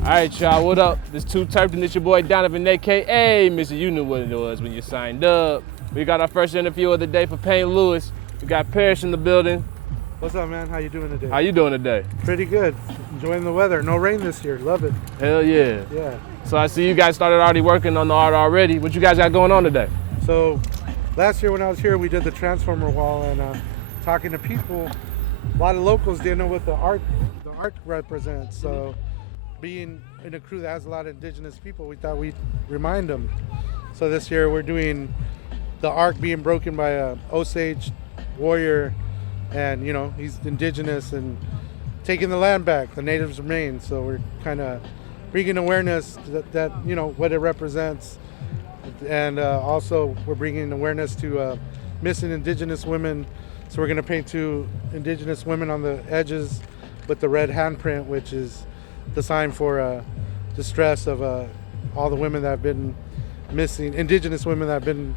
All right, y'all, what up? This Too T3rpd and it's your boy Donovan, aka Mr. You knew what it was when you signed up. We got our first interview of the day for St. Louis. We got Pierson in the building. What's up, man? How you doing today? How you doing today? Pretty good. Enjoying the weather. No rain this year. Love it. Hell yeah. Yeah. So I see you guys started already working on the art already. What you guys got going on today? So last year when I was here, we did the Transformer wall and talking to people. A lot of locals didn't know what the art represents. So being in a crew that has a lot of indigenous people, we thought we'd remind them. So this year we're doing the arc being broken by a Osage warrior, and you know he's indigenous and taking the land back. The natives remain. So we're kind of bringing awareness that you know what it represents, and also we're bringing awareness to missing indigenous women. So we're gonna paint 2 indigenous women on the edges with the red handprint, which is the sign for distress of all the women that have been missing, indigenous women that have been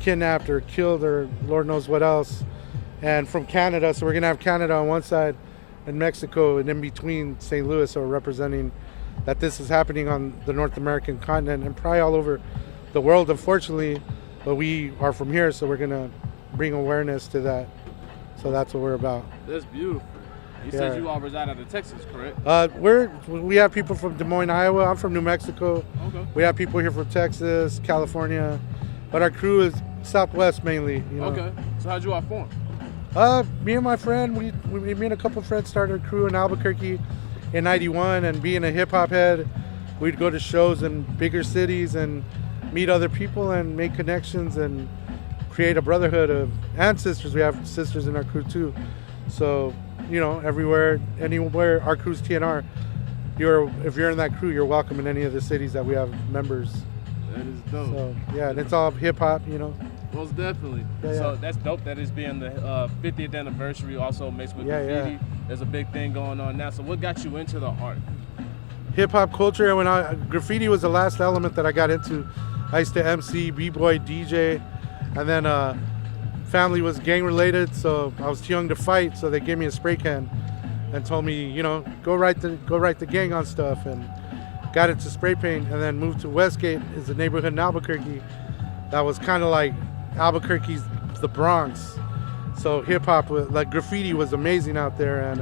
kidnapped or killed or Lord knows what else. And from Canada, so we're gonna have Canada on one side and Mexico, and in between St. Louis, so representing that this is happening on the North American continent and probably all over the world, unfortunately, but we are from here, so we're gonna bring awareness to that. So that's what we're about. That's beautiful. You said you all reside out of Texas, correct? We have people from Des Moines, Iowa. I'm from New Mexico. Okay. We have people here from Texas, California, but our crew is Southwest mainly. You know? Okay. So how'd you all form? Me and my friend, me and a couple of friends started a crew in Albuquerque in '91, and being a hip hop head, we'd go to shows in bigger cities and meet other people and make connections and create a brotherhood of ancestors. We have sisters in our crew too. So, you know, everywhere, anywhere, our crew's TNR. If you're in that crew, you're welcome in any of the cities that we have members. That is dope. So, yeah, and it's all hip hop, you know. Most definitely. Yeah, so yeah. That's dope that it's being the 50th anniversary, also mixed with Yeah, graffiti. yeah. There's a big thing going on now. So what got you into the art? Hip hop culture. And graffiti was the last element that I got into. I used to MC, b-boy, DJ, and then family was gang related, so I was too young to fight. So they gave me a spray can and told me, you know, go write the gang on stuff, and got into spray paint, and then moved to Westgate, is a neighborhood in Albuquerque that was kind of like Albuquerque's the Bronx. So hip hop, like graffiti, was amazing out there, and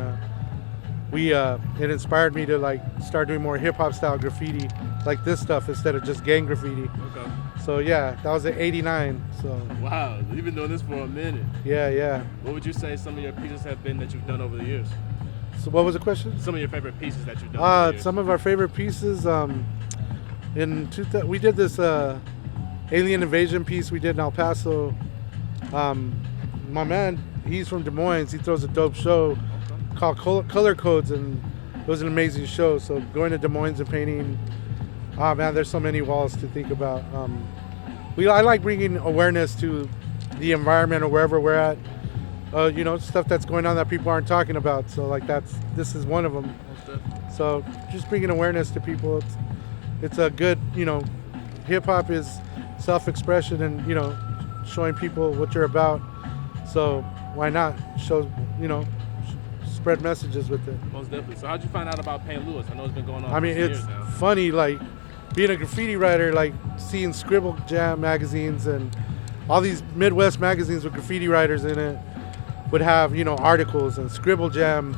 it inspired me to like start doing more hip hop style graffiti, like this stuff, instead of just gang graffiti. Okay. So yeah, that was in '89. So wow, you've been doing this for a minute. Yeah. What would you say some of your pieces have been that you've done over the years? So what was the question? Some of your favorite pieces that you've done over the years. Some of our favorite pieces. We did this alien invasion piece we did in El Paso. My man, he's from Des Moines. He throws a dope show called Color Codes, and it was an amazing show. So going to Des Moines and painting, man, there's so many walls to think about. I like bringing awareness to the environment or wherever we're at. You know, stuff that's going on that people aren't talking about. So like this is one of them. So just bringing awareness to people. It's a good, you know, hip hop is self-expression and, you know, showing people what you're about. So why not spread messages with it. Most definitely. So how'd you find out about St. Louis? I know it's been going on I mean, for it's years now. funny, like being a graffiti writer, like seeing Scribble Jam magazines and all these Midwest magazines with graffiti writers in it would have, you know, articles, and Scribble Jam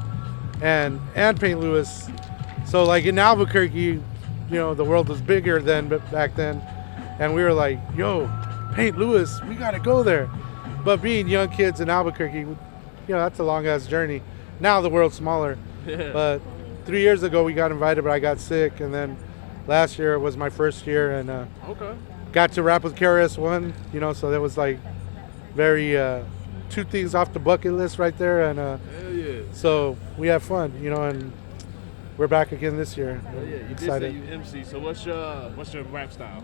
and St. Louis. So like in Albuquerque, you know, the world was bigger back then, and we were like, yo, St. Louis, we gotta go there. But being young kids in Albuquerque, you know, that's a long ass journey. Now the world's smaller. Yeah. But 3 years ago we got invited, but I got sick, and then last year was my first year, and okay. got to rap with Roaes One, you know, so that was like very two things off the bucket list right there, and Hell yeah. so we have fun, you know, and we're back again this year. Hell yeah. You Excited. did say you MC, so what's your rap style?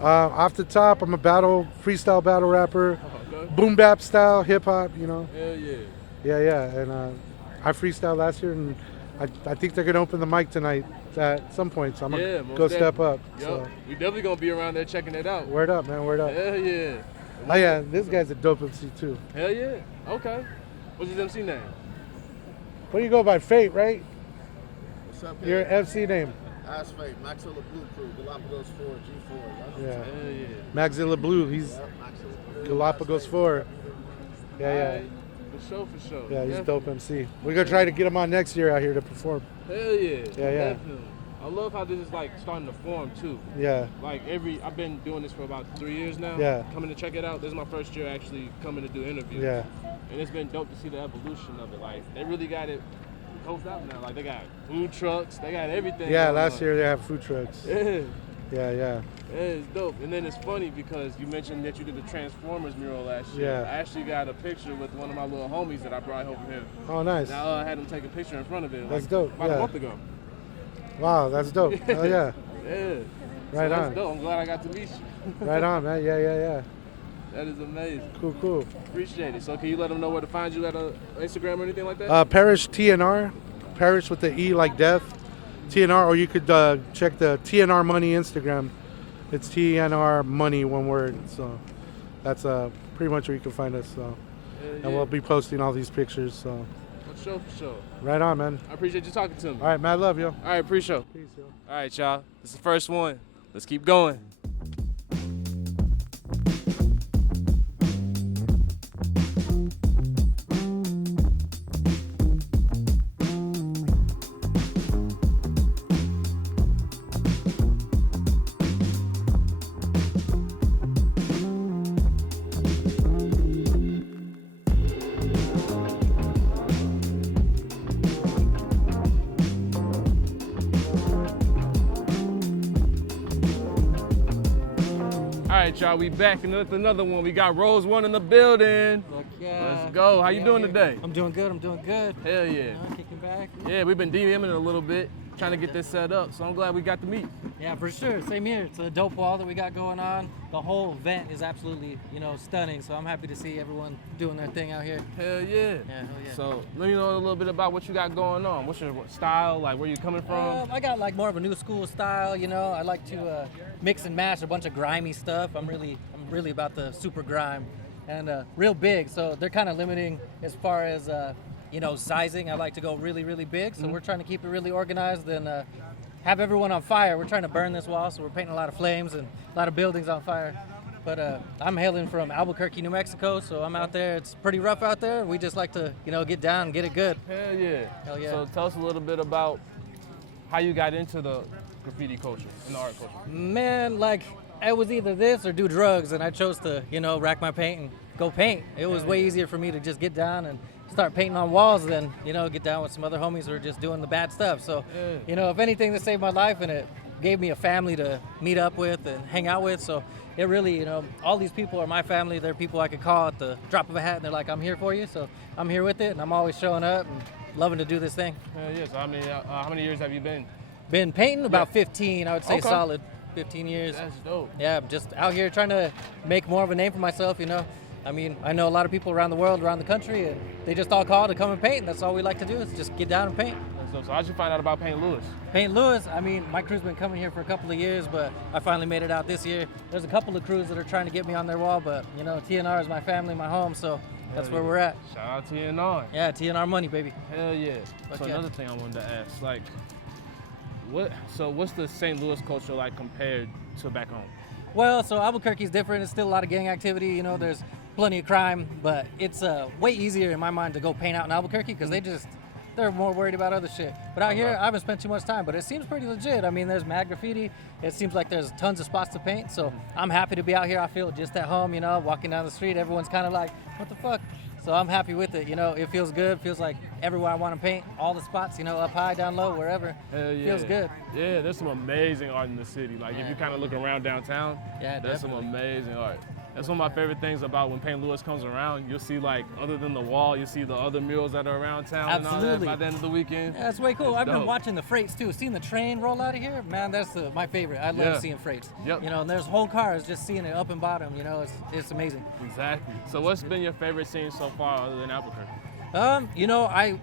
Off the top, I'm a freestyle battle rapper, Okay. boom bap style, hip hop, you know. Hell yeah. Yeah, and I freestyled last year, and I think they're gonna open the mic tonight at some point, so I'm Yeah, gonna most go definitely. step up. Yup. So We definitely gonna be around there checking it out. word up, man, word up. Hell yeah. Oh yeah, this guy's a dope MC too. Hell yeah. Okay. What's his MC name? What do you go by, Fate, right? What's up, Your man? MC name. That's Fate. Maxilla Blue Crew, Galapagos 4, G4. Yeah. Hell yeah. Maxilla Blue, he's Yep, Maxilla Blue. Galapagos 4. Yeah, Alright. For sure, for sure. yeah, he's a Definitely. dope MC. We're gonna try to get him on next year out here to perform. Hell yeah. Yeah, yeah. Definitely. I love how this is like starting to form too. Yeah, Like I've been doing this for about 3 years now. Yeah. Coming to check it out. This is my first year actually coming to do interviews. yeah, And it's been dope to see the evolution of it. Like they really got it closed out now. Like they got food trucks, they got everything. yeah. going Last on. year they have food trucks. Yeah. Yeah. Yeah, it's dope. And then it's funny because you mentioned that you did the Transformers mural last year. Yeah. I actually got a picture with one of my little homies that I brought over here. Oh, nice. And I had him take a picture in front of it. That's like, dope, About yeah. a month ago. Wow, that's dope. Oh yeah, Yeah. Right So that's on. dope. I'm glad I got to meet you. right on, man. Yeah. That is amazing. Cool. Appreciate it. So can you let them know where to find you at Instagram or anything like that? Parish TNR, Parish with the E like death, TNR, or you could check the TNR Money Instagram. It's TNR Money, one word. So that's pretty much where you can find us. So, Yeah, and yeah. we'll be posting all these pictures. So, For sure. right on, man. I appreciate you talking to me. All right, mad love, yo. All right, appreciate it. Peace, yo. All right, y'all. This is the first one. Let's keep going. All right, y'all, we back with another one. We got Roaes One in the building. Look, yeah. Let's go. How you Yeah, doing yeah. today? I'm doing good. Hell yeah. You know, kicking back. Yeah, we've been DMing a little bit, trying to get this set up, so I'm glad we got to meet. Yeah, for sure. Same here. It's a dope wall that we got going on. The whole event is absolutely, stunning. So I'm happy to see everyone doing their thing out here. Hell yeah. Yeah, hell yeah. So let me know a little bit about what you got going on. What's your style? Like where you coming from? I got like more of a new school style. I like to mix and match a bunch of grimy stuff. I'm really about the super grime, and real big. So they're kind of limiting as far as sizing. I like to go really, really big. So we're trying to keep it really organized and have everyone on fire. We're trying to burn this wall, so we're painting a lot of flames and a lot of buildings on fire. But I'm hailing from Albuquerque, New Mexico, so I'm out there. It's pretty rough out there. We just like to, get down and get it good. Hell yeah. Hell yeah. So tell us a little bit about how you got into the graffiti culture and the art culture. Man, like, it was either this or do drugs, and I chose to, rack my paint and go paint. It was way easier for me to just get down and start painting on walls than, get down with some other homies who are just doing the bad stuff. So, if anything, this saved my life, and it gave me a family to meet up with and hang out with. So it really, all these people are my family. They're people I could call at the drop of a hat, and they're like, I'm here for you. So I'm here with it, and I'm always showing up and loving to do this thing. Hell yeah. So how many years have you been? Been painting about 15, I would say. Okay. Solid 15 years. That's dope. Yeah, I'm just out here trying to make more of a name for myself, I mean, I know a lot of people around the world, around the country, and they just all call to come and paint. That's all we like to do is just get down and paint. So how'd you find out about Paint Lewis? Paint Lewis, I mean, my crew's been coming here for a couple of years, but I finally made it out this year. There's a couple of crews that are trying to get me on their wall, but, TNR is my family, my home, so that's where we're at. Shout out to TNR. Yeah, TNR money, baby. Hell yeah. Fuck So yeah. another thing I wanted to ask, like, what's the St. Louis culture like compared to back home? Well, so Albuquerque's different. It's still a lot of gang activity. There's plenty of crime, but it's way easier in my mind to go paint out in Albuquerque because they're more worried about other shit. But out here, I haven't spent too much time, but it seems pretty legit. I mean, there's mad graffiti. It seems like there's tons of spots to paint, so I'm happy to be out here. I feel just at home, walking down the street. Everyone's kind of like, what the fuck? So I'm happy with it. It feels good. Feels like everywhere I want to paint, all the spots, you know, up high, down low, wherever. Hell yeah. Feels good. Yeah, there's some amazing art in the city. Like if you kind of look around downtown, Yeah, there's some definitely. amazing art. That's one of my favorite things about when Paint Louis comes around. You'll see, like, other than the wall, you'll see the other murals that are around town and all that Absolutely. by the end of the weekend. Yeah, that's way cool. It's I've been dope. watching the freights too. Seeing the train roll out of here, man, that's my favorite. I love Yeah. seeing freights. Yep. You know, and there's whole cars just seeing it up and bottom. You know, it's amazing. Exactly. So what's been your favorite scene so far other than Albuquerque? You know, I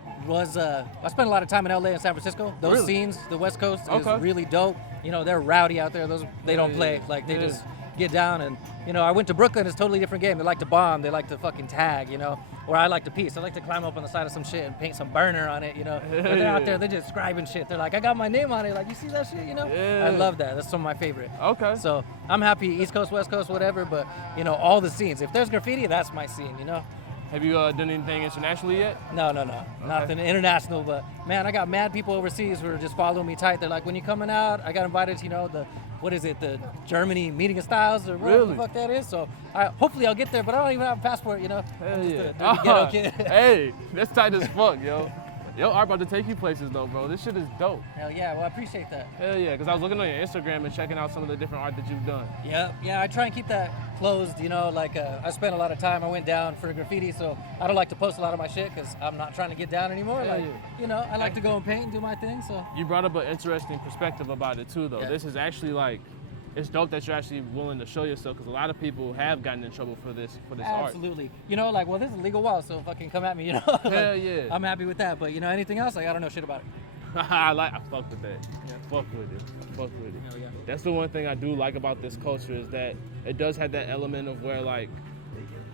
spent a lot of time in LA and San Francisco. Those Really? scenes, the West Coast Okay. is really dope. You know, they're rowdy out there. They don't Yeah, play. yeah, Like they yeah. just get down and, you know, I went to Brooklyn, it's a totally different game. They like to bomb, they like to fucking tag, you know. Or I like to piece. I like to climb up on the side of some shit and paint some burner on it, you know. But they're out there, they're just scribing shit. They're like, I got my name on it. Like, you see that shit, you know? Yeah. I love that. That's some of my favorite. Okay. So I'm happy East Coast, West Coast, whatever, but, you know, all the scenes. If there's graffiti, that's my scene, you know? Have you done anything internationally yet? No. Nothing international, but man, I got mad people overseas who are just following me tight. They're like, when you coming out, I got invited to, you know, the Germany meeting of styles or whatever Really? the fuck that is. So hopefully I'll get there, but I don't even have a passport, you know. Hell I'm just yeah. a dirty ghetto kid. Hey, that's tight as fuck, yo. Yo, art about to take you places though, bro. This shit is dope. Hell yeah, well I appreciate that. Hell yeah, because I was looking on your Instagram and checking out some of the different art that you've done. Yeah, I try and keep that closed, you know, like I spent a lot of time, I went down for graffiti, so I don't like to post a lot of my shit because I'm not trying to get down anymore. Hell Like, yeah. you know, I like to go and paint and do my thing, so. You brought up an interesting perspective about it too, though. Yeah. This is actually like, it's dope that you're actually willing to show yourself because a lot of people have gotten in trouble for this art. Absolutely. You know, like, well, this is a legal wall, so fucking come at me, you know? Like, Hell yeah. I'm happy with that, but, you know, anything else, like, I don't know shit about it. I fuck with that. Yeah. Fuck with it. Fuck with it. Hell yeah. That's the one thing I do like about this culture is that it does have that element of where like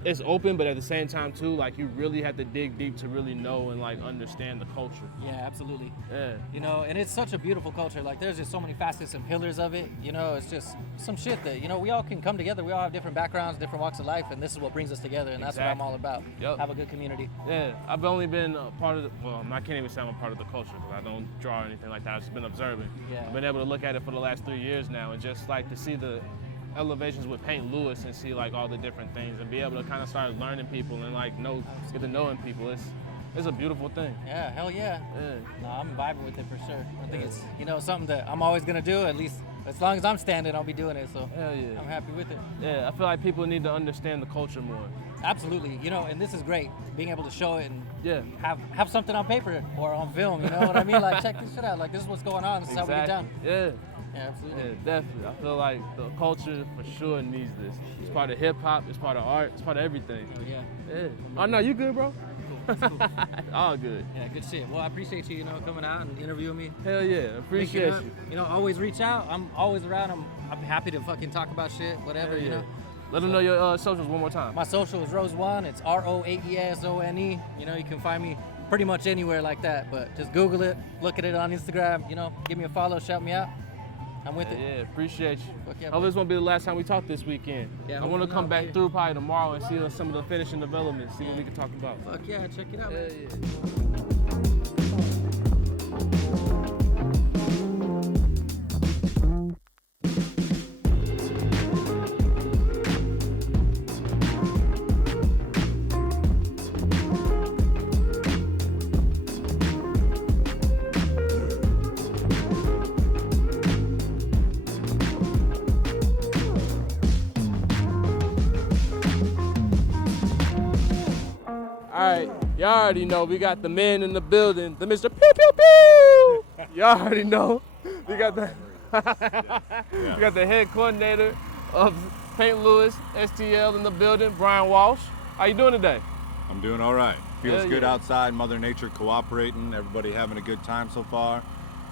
it's open, but at the same time too, like you really have to dig deep to really know and like understand the culture. Yeah, absolutely. Yeah. You know, and it's such a beautiful culture. Like, there's just so many facets and pillars of it. You know, it's just some shit that, you know, we all can come together. We all have different backgrounds, different walks of life, and this is what brings us together, and that's what I'm Exactly. all about. Yep. Have a good community. Yeah, I've only been a part of the, well, I can't even say I'm a part of the culture because I don't draw or anything like that. I've just been observing. Yeah. I've been able to look at it for the last 3 years now and just like to see the elevations with Paint Louis and see like all the different things and be able to kind of start learning people and like get to knowing people. It's a beautiful thing. Yeah, hell yeah. Yeah. No, I'm vibing with it for sure. I think it's, you know, something that I'm always gonna do. At least as long as I'm standing, I'll be doing it. So Hell yeah. I'm happy with it. Yeah, I feel like people need to understand the culture more. Absolutely. You know, and this is great, being able to show it and Yeah. have something on paper or on film. You know what I mean? Like, check this shit out. Like, this is what's going on. This is how we get down. Yeah. Yeah, absolutely. Yeah, definitely. I feel like the culture for sure needs this. It's part of hip hop, it's part of art, it's part of everything. Oh yeah. Yeah. Oh no, you good, bro? All good. Yeah, good shit. Well, I appreciate you, you know, coming out and interviewing me. Hell yeah, appreciate Linking you. up. You know, always reach out. I'm always around. I'm happy to fucking talk about shit, whatever, Hell you yeah. know. Let them know your socials one more time. My social is Roaes One. It's ROAESONE. You know, you can find me pretty much anywhere like that. But just Google it, look at it on Instagram. You know, give me a follow, shout me out. I'm with it. Yeah, appreciate you. Fuck yeah, Hope this won't be the last time we talk this weekend. Yeah, I want to hopefully come not, back yeah. through probably tomorrow and see some of the finishing developments, see what Yeah. we can talk about. Fuck yeah, check it out, Yeah, man. yeah. All right, y'all already know we got the men in the building, the Mr. Pew Pew Pew. Y'all already know we got the we got the head coordinator of Paint Louis STL in the building, Bryan Walsh. How you doing today? I'm doing all right. Feels Hell good yeah. outside, Mother Nature cooperating, everybody having a good time so far.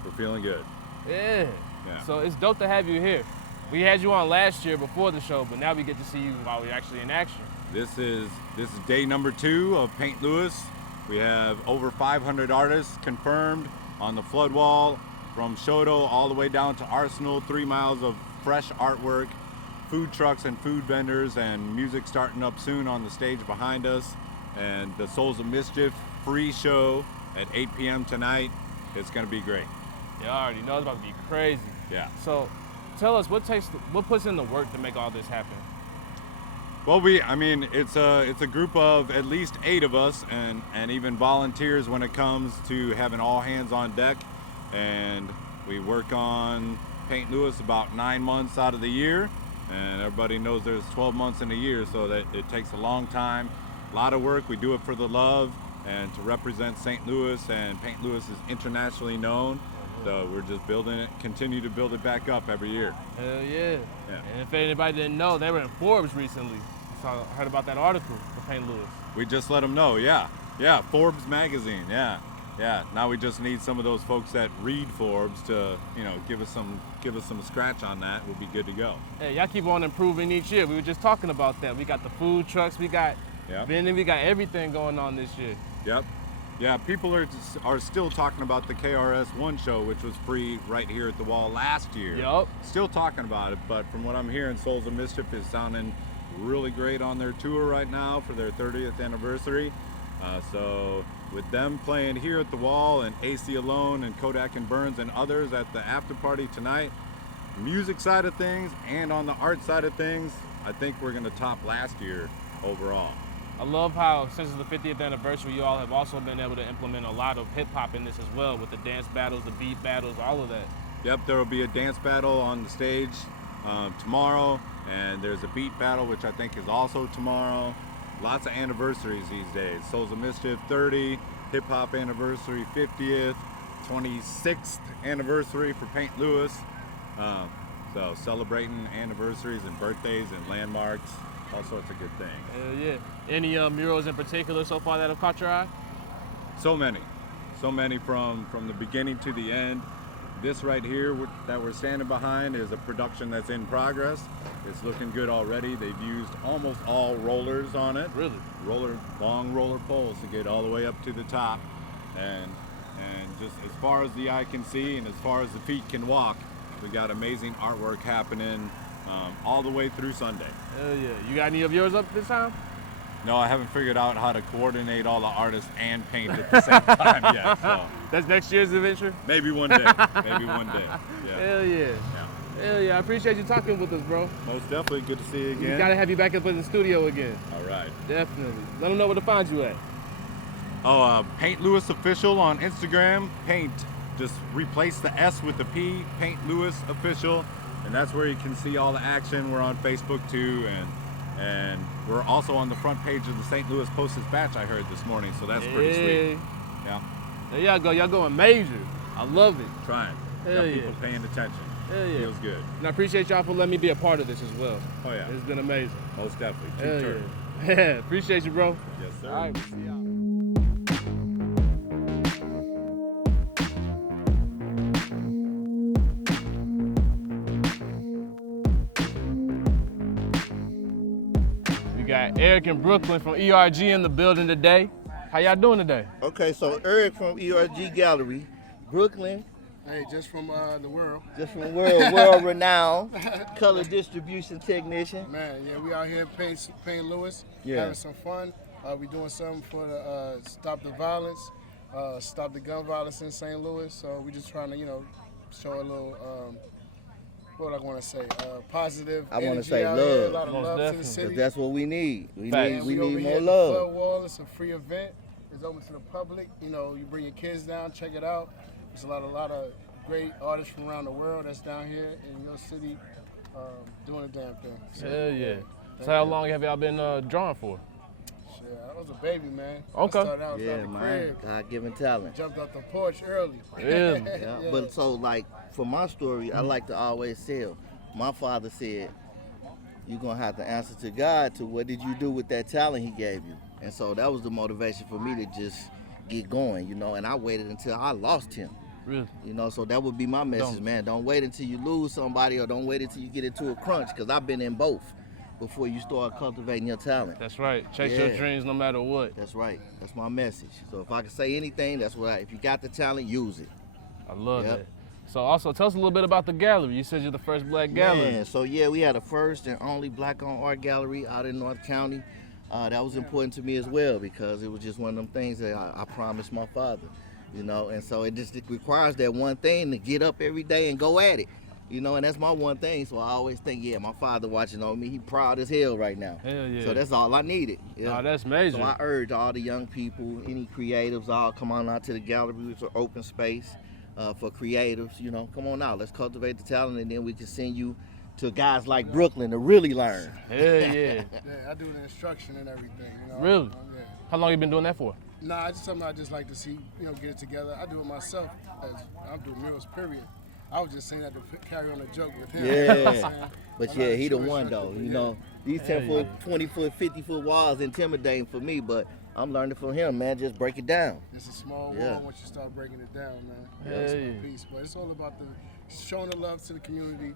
We're feeling good. Yeah. Yeah. So it's dope to have you here. We had you on last year before the show, but now we get to see you while we're actually in action. This is day number 2 of Paint Louis. We have over 500 artists confirmed on the flood wall from Shoto all the way down to Arsenal, 3 miles of fresh artwork, food trucks and food vendors, and music starting up soon on the stage behind us. And the Souls of Mischief free show at 8 p.m. tonight. It's gonna be great. Y'all already know it's about to be crazy. Yeah. So tell us what puts in the work to make all this happen? Well, it's a group of at least 8 of us, and even volunteers when it comes to having all hands on deck. And we work on Paint Louis about 9 months out of the year, and everybody knows there's 12 months in a year, so that it takes a long time, a lot of work. We do it for the love and to represent St. Louis, and Paint Louis is internationally known. So we're just building it, continue to build it back up every year. Hell yeah. And if anybody didn't know, they were in Forbes recently. So I heard about that article for Paint Louis. We just let them know, yeah. Forbes magazine, yeah. Now we just need some of those folks that read Forbes to, give us some scratch on that. We'll be good to go. Hey, y'all keep on improving each year. We were just talking about that. We got the food trucks, we got vending, we got everything going on this year. Yep. Yeah, people are still talking about the KRS-One show, which was free right here at the wall last year. Yep. Still talking about it, but from what I'm hearing, Souls of Mischief is sounding really great on their tour right now for their 30th anniversary. So with them playing here at the wall, and AC Alone and Kodak and Burns and others at the after party tonight, music side of things and on the art side of things, I think we're gonna top last year overall. I love how since it's the 50th anniversary, you all have also been able to implement a lot of hip hop in this as well, with the dance battles, the beat battles, all of that. Yep, there will be a dance battle on the stage tomorrow, and there's a beat battle, which I think is also tomorrow. Lots of anniversaries these days. Souls of Mischief 30, hip hop anniversary 50th, 26th anniversary for Paint Louis. So celebrating anniversaries and birthdays and landmarks, all sorts of good things. Hell yeah. Any murals in particular so far that have caught your eye? So many from the beginning to the end. This right here that we're standing behind is a production that's in progress. It's looking good already. They've used almost all rollers on it. Really? Long roller poles to get all the way up to the top. And just as far as the eye can see and as far as the feet can walk, we got amazing artwork happening all the way through Sunday. Hell yeah. You got any of yours up this time? No, I haven't figured out how to coordinate all the artists and paint at the same time yet. So. That's next year's adventure? Maybe one day. Yeah. Hell yeah. Hell yeah. I appreciate you talking with us, bro. Most definitely. Good to see you again. We gotta have you back up in the studio again. All right. Definitely. Let them know where to find you at. Paint Louis Official on Instagram. Paint. Just replace the S with the P. Paint Louis Official. And that's where you can see all the action. We're on Facebook too, and we're also on the front page of the St. Louis Post-Dispatch, I heard this morning, so that's pretty sweet. Yeah. There y'all go. Y'all going major. I love it. Trying. Hell Got yeah. people paying attention. Hell yeah. Feels good. And I appreciate y'all for letting me be a part of this as well. Oh yeah. It's been amazing. Most definitely. Hell Too yeah. Yeah. Appreciate you, bro. Yes, sir. All right. See y'all. We got Eric and Brklyn from ERG in the building today. How y'all doing today? Okay, so Eric from ERG Gallery, Brklyn, Hey, just from the world. just from world renowned color distribution technician. Man, yeah, we out here Paint Louis, Yeah. having some fun. We doing something for the stop the violence, stop the gun violence in St. Louis. So we just trying to, show a little, what I want to say, positive. I wanna energy say out love. here, a lot of Most love to definitely. the 'Cause city. that's what we need. We Facts. need over more here at the love. Flood Wall. It's a free event. It's open to the public. You bring your kids down, check it out. There's a lot of great artists from around the world that's down here in your city doing a damn thing. So, Hell yeah. So thank how you. long have y'all been drawing for? Shit, I was a baby, man. Okay. I started out Yeah, out the man, crib, God-given talent. jumped out the porch early. Really? Yeah. But so like for my story, I like to always tell. My father said, "You're gonna have to answer to God to what did you do with that talent He gave you." And so that was the motivation for me to just get going, And I waited until I lost him. Really? So that would be my message, man. Don't wait until you lose somebody, or don't wait until you get into a crunch, because I've been in both before you start cultivating your talent. That's right. Chase your Yeah. dreams no matter what. That's right. That's my message. So if I can say anything, that's what if you got the talent, use it. I love Yep. that. So also tell us a little bit about the gallery. You said you're the first black gallery. Man, so yeah, we had the first and only black-owned art gallery out in North County. That was important to me as well, because it was just one of them things that I promised my father, And so it requires that one thing to get up every day and go at it. You know, and that's my one thing. So I always think, yeah, my father watching on me. He proud as hell right now. Hell yeah. So that's all I needed. Yeah. Nah, that's major. So I urge all the young people, any creatives, all come on out to the gallery. It's an open space for creatives. You know, come on out. Let's cultivate the talent, and then we can send you to guys like Brklyn to really learn. Hell yeah. Yeah, I do the instruction and everything. You know? Really? Yeah. How long you been doing that for? Nah, it's just something I just like to see, you know, get it together. I do it myself. I'm doing murals, period. I was just saying that to carry on a joke with him. Yeah. You know what I'm saying? But yeah, he the one though. You know, these 10-foot, 20-foot, 50-foot walls intimidating for me, but I'm learning from him, man. Just break it down. It's a small wall once you start breaking it down, man. Yeah, It's a piece, but it's all about showing the love to the community,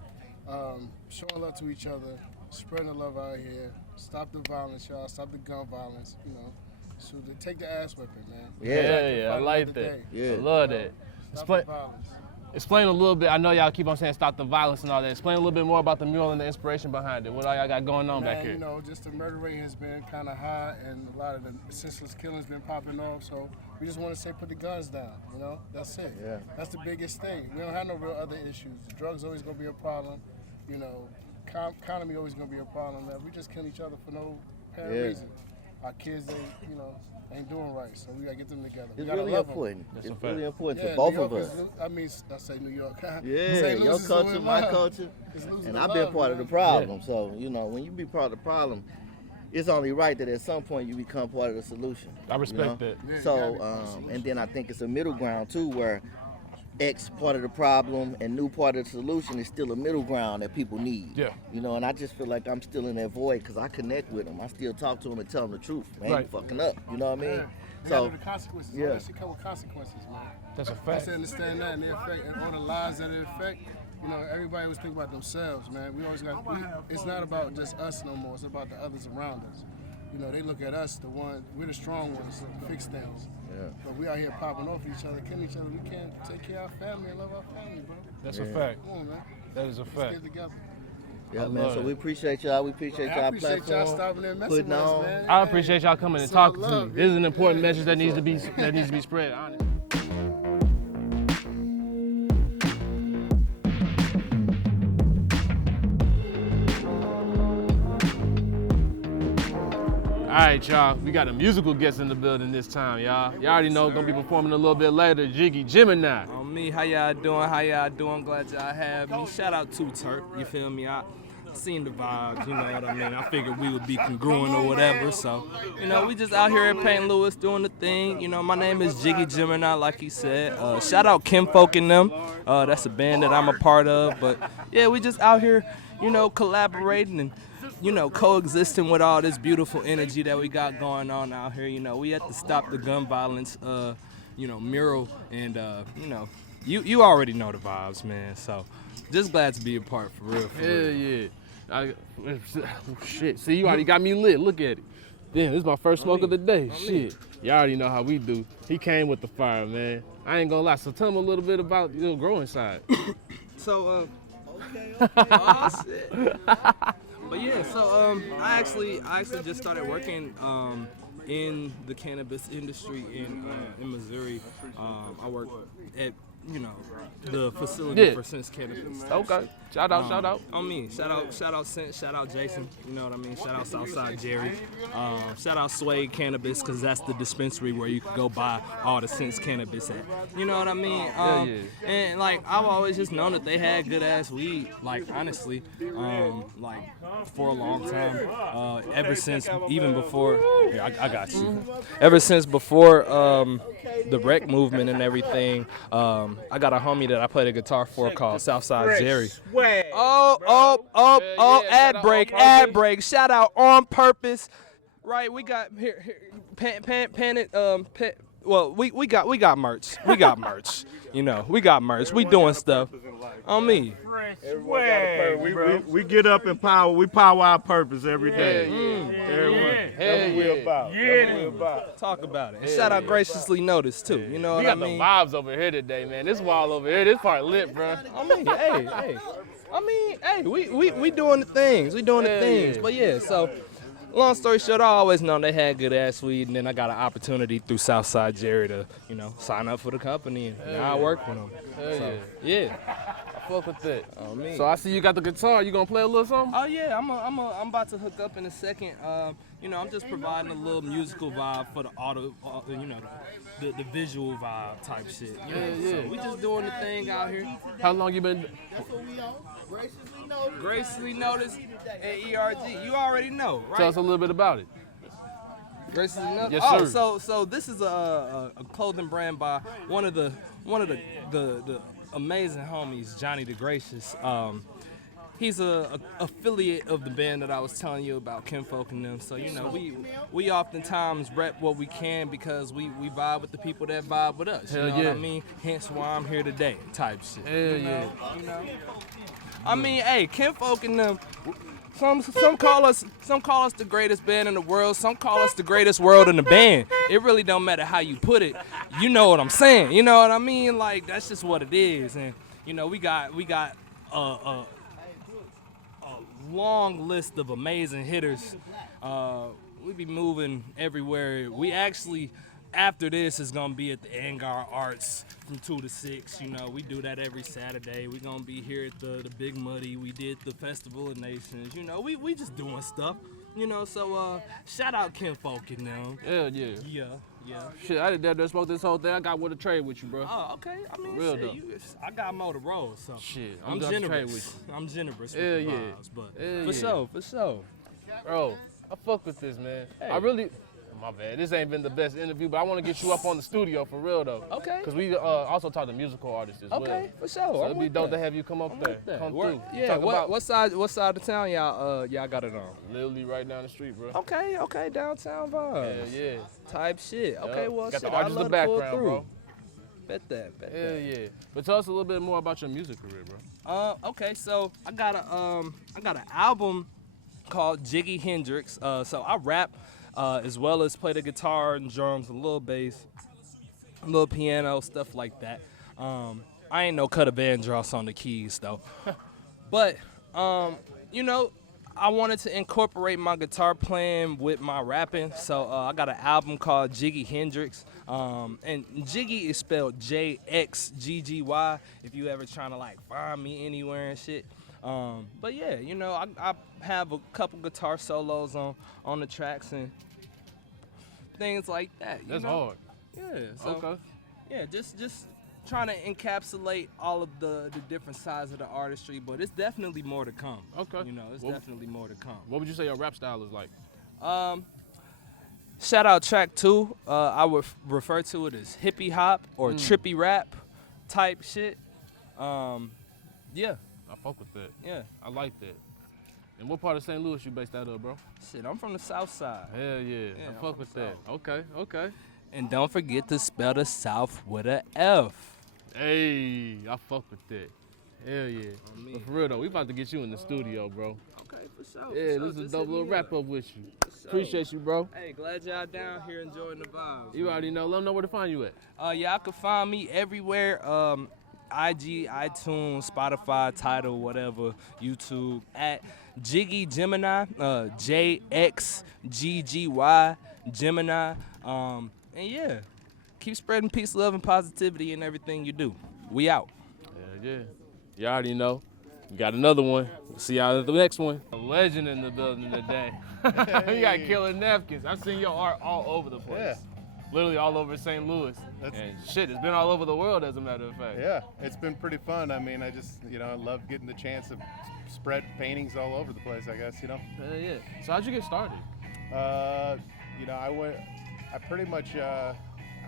showing love to each other, spreading the love out here. Stop the violence, y'all. Stop the gun violence. You know, so take the ass whipping, man. Yeah, I like that. Yeah. I love that. Stop the violence. Explain a little bit. I know y'all keep on saying stop the violence and all that. Explain a little bit more about the mural and the inspiration behind it. What all y'all got going on back here? You know, just the murder rate has been kind of high, and a lot of the senseless killings been popping off. So we just want to say, put the guns down. You know, that's it. Yeah. That's the biggest thing. We don't have no real other issues. Drugs always gonna be a problem. You know, economy always gonna be a problem. Man, we just kill each other for no apparent reason. Our kids, ain't doing right, so we gotta get them together. It's really important. It's really important to Yeah, both New of York us. I mean, I say New York. Yeah, St. Louis your is culture, losing my love. culture, It's losing and the I've been love, part of the man. problem. So, you know, when you be part of the problem, it's only right that at some point you become part of the solution. I respect that. Yeah, So, and then I think it's a middle ground too, where X part of the problem and new part of the solution is still a middle ground that people need. Yeah. You know, and I just feel like I'm still in that void because I connect with them. I still talk to them and tell them the truth. Man, Right. you fucking up. You know what I mean? Yeah. You So, gotta know the consequences. yeah. All that shit come with consequences, man. That's a Once fact. they understand that and the effect and all the lies that it affect, you know, everybody always think about themselves, man. We always got. It's not about just us no more. It's about the others around us. You know, they look at us, we're the strong ones, to fix things. yeah. But we out here popping off each other, killing each other. We can't take care of our family and love our family, bro. That's a fact. Come on, man. That is a Let's fact. get together. Yeah, I man. love So it. we appreciate y'all. We appreciate I y'all appreciate y'all platform. stopping there and messing putting with us, on. man. I appreciate y'all coming and It's talking all to me. love, This is an yeah. important Yeah. message that needs to be spread. Honestly. All right, y'all. We got a musical guest in the building this time, y'all. Y'all already know gonna be performing a little bit later. Jiggy Gemini. On me, how y'all doing? How y'all doing? Glad y'all have me. Shout out Too T3rpd, you feel me? I seen the vibes, you know what I mean? I figured we would be congruent or whatever, so, you know, we just out here at Paint Lewis doing the thing. You know, my name is Jiggy Gemini, like he said. Shout out Kinfolk and them. That's a band that I'm a part of, but yeah, we just out here, you know, collaborating and, you know, coexisting with all this beautiful energy that we got going on out here. You know, we have to stop the gun violence, you know, mural, and, you know, you already know the vibes, man. So, just glad to be a part, for real, for real. Yeah. Shit, see, you already got me lit. Look at it. Damn, this is my first smoke of the day. Shit. Y'all already know how we do. He came with the fire, man. I ain't gonna lie. So tell him a little bit about your growing side. So, oh, shit. But yeah, so I actually just started working in the cannabis industry in Missouri. I work at, you know, the facility for Sense Cannabis. Okay. Shout out. On me. Shout out Sense, shout out Jason, you know what I mean? Shout out Southside Jerry. Shout out Sway Cannabis, because that's the dispensary where you can go buy all the Sense Cannabis at. You know what I mean? And like, I've always just known that they had good ass weed, like honestly, like for a long time. Ever since, even before, yeah, I got you. Ever since before the rec movement and everything, I got a homie that I play the guitar for called Southside Jerry. Ad break. Shout out On Purpose. Right, we got here well, we got merch. We got merch. You know, we got merch. We doing stuff. On me. We get up and power. We power our purpose every day. That's what we about. Talk about it. And shout out Graciously Noticed too. You know We what I got the mean? vibes over here today, man. This wall over here, this part lit, bro. I mean, hey, we doing the things. We doing the things. But yeah, so long story short, I always known they had good ass weed, and then I got an opportunity through Southside Jerry to, you know, sign up for the company, and now I work with them. So, yeah. fuck with that. Oh, me. So I see you got the guitar. You gonna play a little something? Oh yeah, I'm about to hook up in a second. You know, I'm just providing a little musical vibe for the auto, you know, the visual vibe type shit. You know? Yeah. So we just doing the thing out here. How long you been? Graciously noticed at ERG. You already know, right? Tell us a little bit about it. Graciously noticed. Yes, sir. So this is a clothing brand by one of the amazing homies, Johnny the Gracious. He's a affiliate of the band that I was telling you about, Kinfolk and them. So you know, we oftentimes rep what we can because we vibe with the people that vibe with us. You know what I mean? Hence why I'm here today, type shit. Hell yeah. You know? I mean, hey, Kinfolk and them. Some call us the greatest band in the world. Some call us the greatest world in the band. It really don't matter how you put it. You know what I'm saying? You know what I mean? Like that's just what it is. And you know we got a long list of amazing hitters. We be moving everywhere. We actually, after this, is gonna be at the Angar Arts from 2 to 6. You know, we do that every Saturday. We gonna be here at the Big Muddy. We did the Festival of Nations. You know, we just doing stuff. You know, so shout out Kinfolk and them. Hell yeah. Yeah. Shit, I did that smoke this whole thing. I got with a trade with you, bro. Oh, okay. I mean, Real shit, though. I got more to roll, so Shit, I'm down to trade generous. with you. I'm generous with Hell the yeah. vibes, but Hell for yeah. sure. Bro, I fuck with this, man. Hey. I really, my bad. This ain't been the best interview, but I want to get you up on the studio for real though. Okay. Because we also talk to musical artists as well. Okay, for sure. So I'm it'd be with dope that. to have you come up there. Come Where- through. Yeah, Talk about what side of town y'all got it on? literally right down the street, bro. Okay, downtown vibes. Yeah. Type shit. Okay, Yup. well Got shit, the artist I in the love to pull background, through. bro. Bet that. Hell yeah. But tell us a little bit more about your music career, bro. Okay, so I got an album called Jiggy Hendrix. So I rap as well as play the guitar and drums, a little bass, a little piano, stuff like that. I ain't no Cutter Vandross on the keys though. But you know, I wanted to incorporate my guitar playing with my rapping, so I got an album called Jxggy Hendrix, and Jiggy is spelled Jxggy. If you ever trying to like find me anywhere and shit. But yeah, you know, I have a couple guitar solos on the tracks and things like that. That's know? hard. Yeah. So, Okay. Yeah, just trying to encapsulate all of the different sides of the artistry, but it's definitely more to come. Okay. You know, it's Well- definitely more to come. What would you say your rap style is like? Shout out track 2. I would refer to it as hippie hop or trippy rap type shit. Yeah. I fuck with that. Yeah. I like that. And what part of St. Louis you based out of, bro? Shit, I'm from the south side. Hell yeah. Yeah, I I'm fuck from with the that. Okay. And don't forget to spell the South with a F. Hey, I fuck with that. Hell yeah. me. But for real though, we about to get you in the studio, bro. Okay, for sure. Yeah, this is a dope little wrap up with you. Appreciate you, bro. Hey, glad y'all down here enjoying the vibes. You already know. Let them know where to find you at. Y'all can find me everywhere. IG, iTunes, Spotify, Tidal, whatever, YouTube, at Jiggy Gemini, Jxggy Gemini. And yeah, keep spreading peace, love, and positivity in everything you do. We out. Yeah. You already know. We got another one. We'll see y'all at the next one. A legend in the building today. We got Killer Napkins. I've seen your art all over the place. Yeah. Literally all over St. Louis. And shit, it's been all over the world as a matter of fact. Yeah, it's been pretty fun. I mean, I just, I love getting the chance to spread paintings all over the place, I guess, Hell yeah. So how'd you get started? I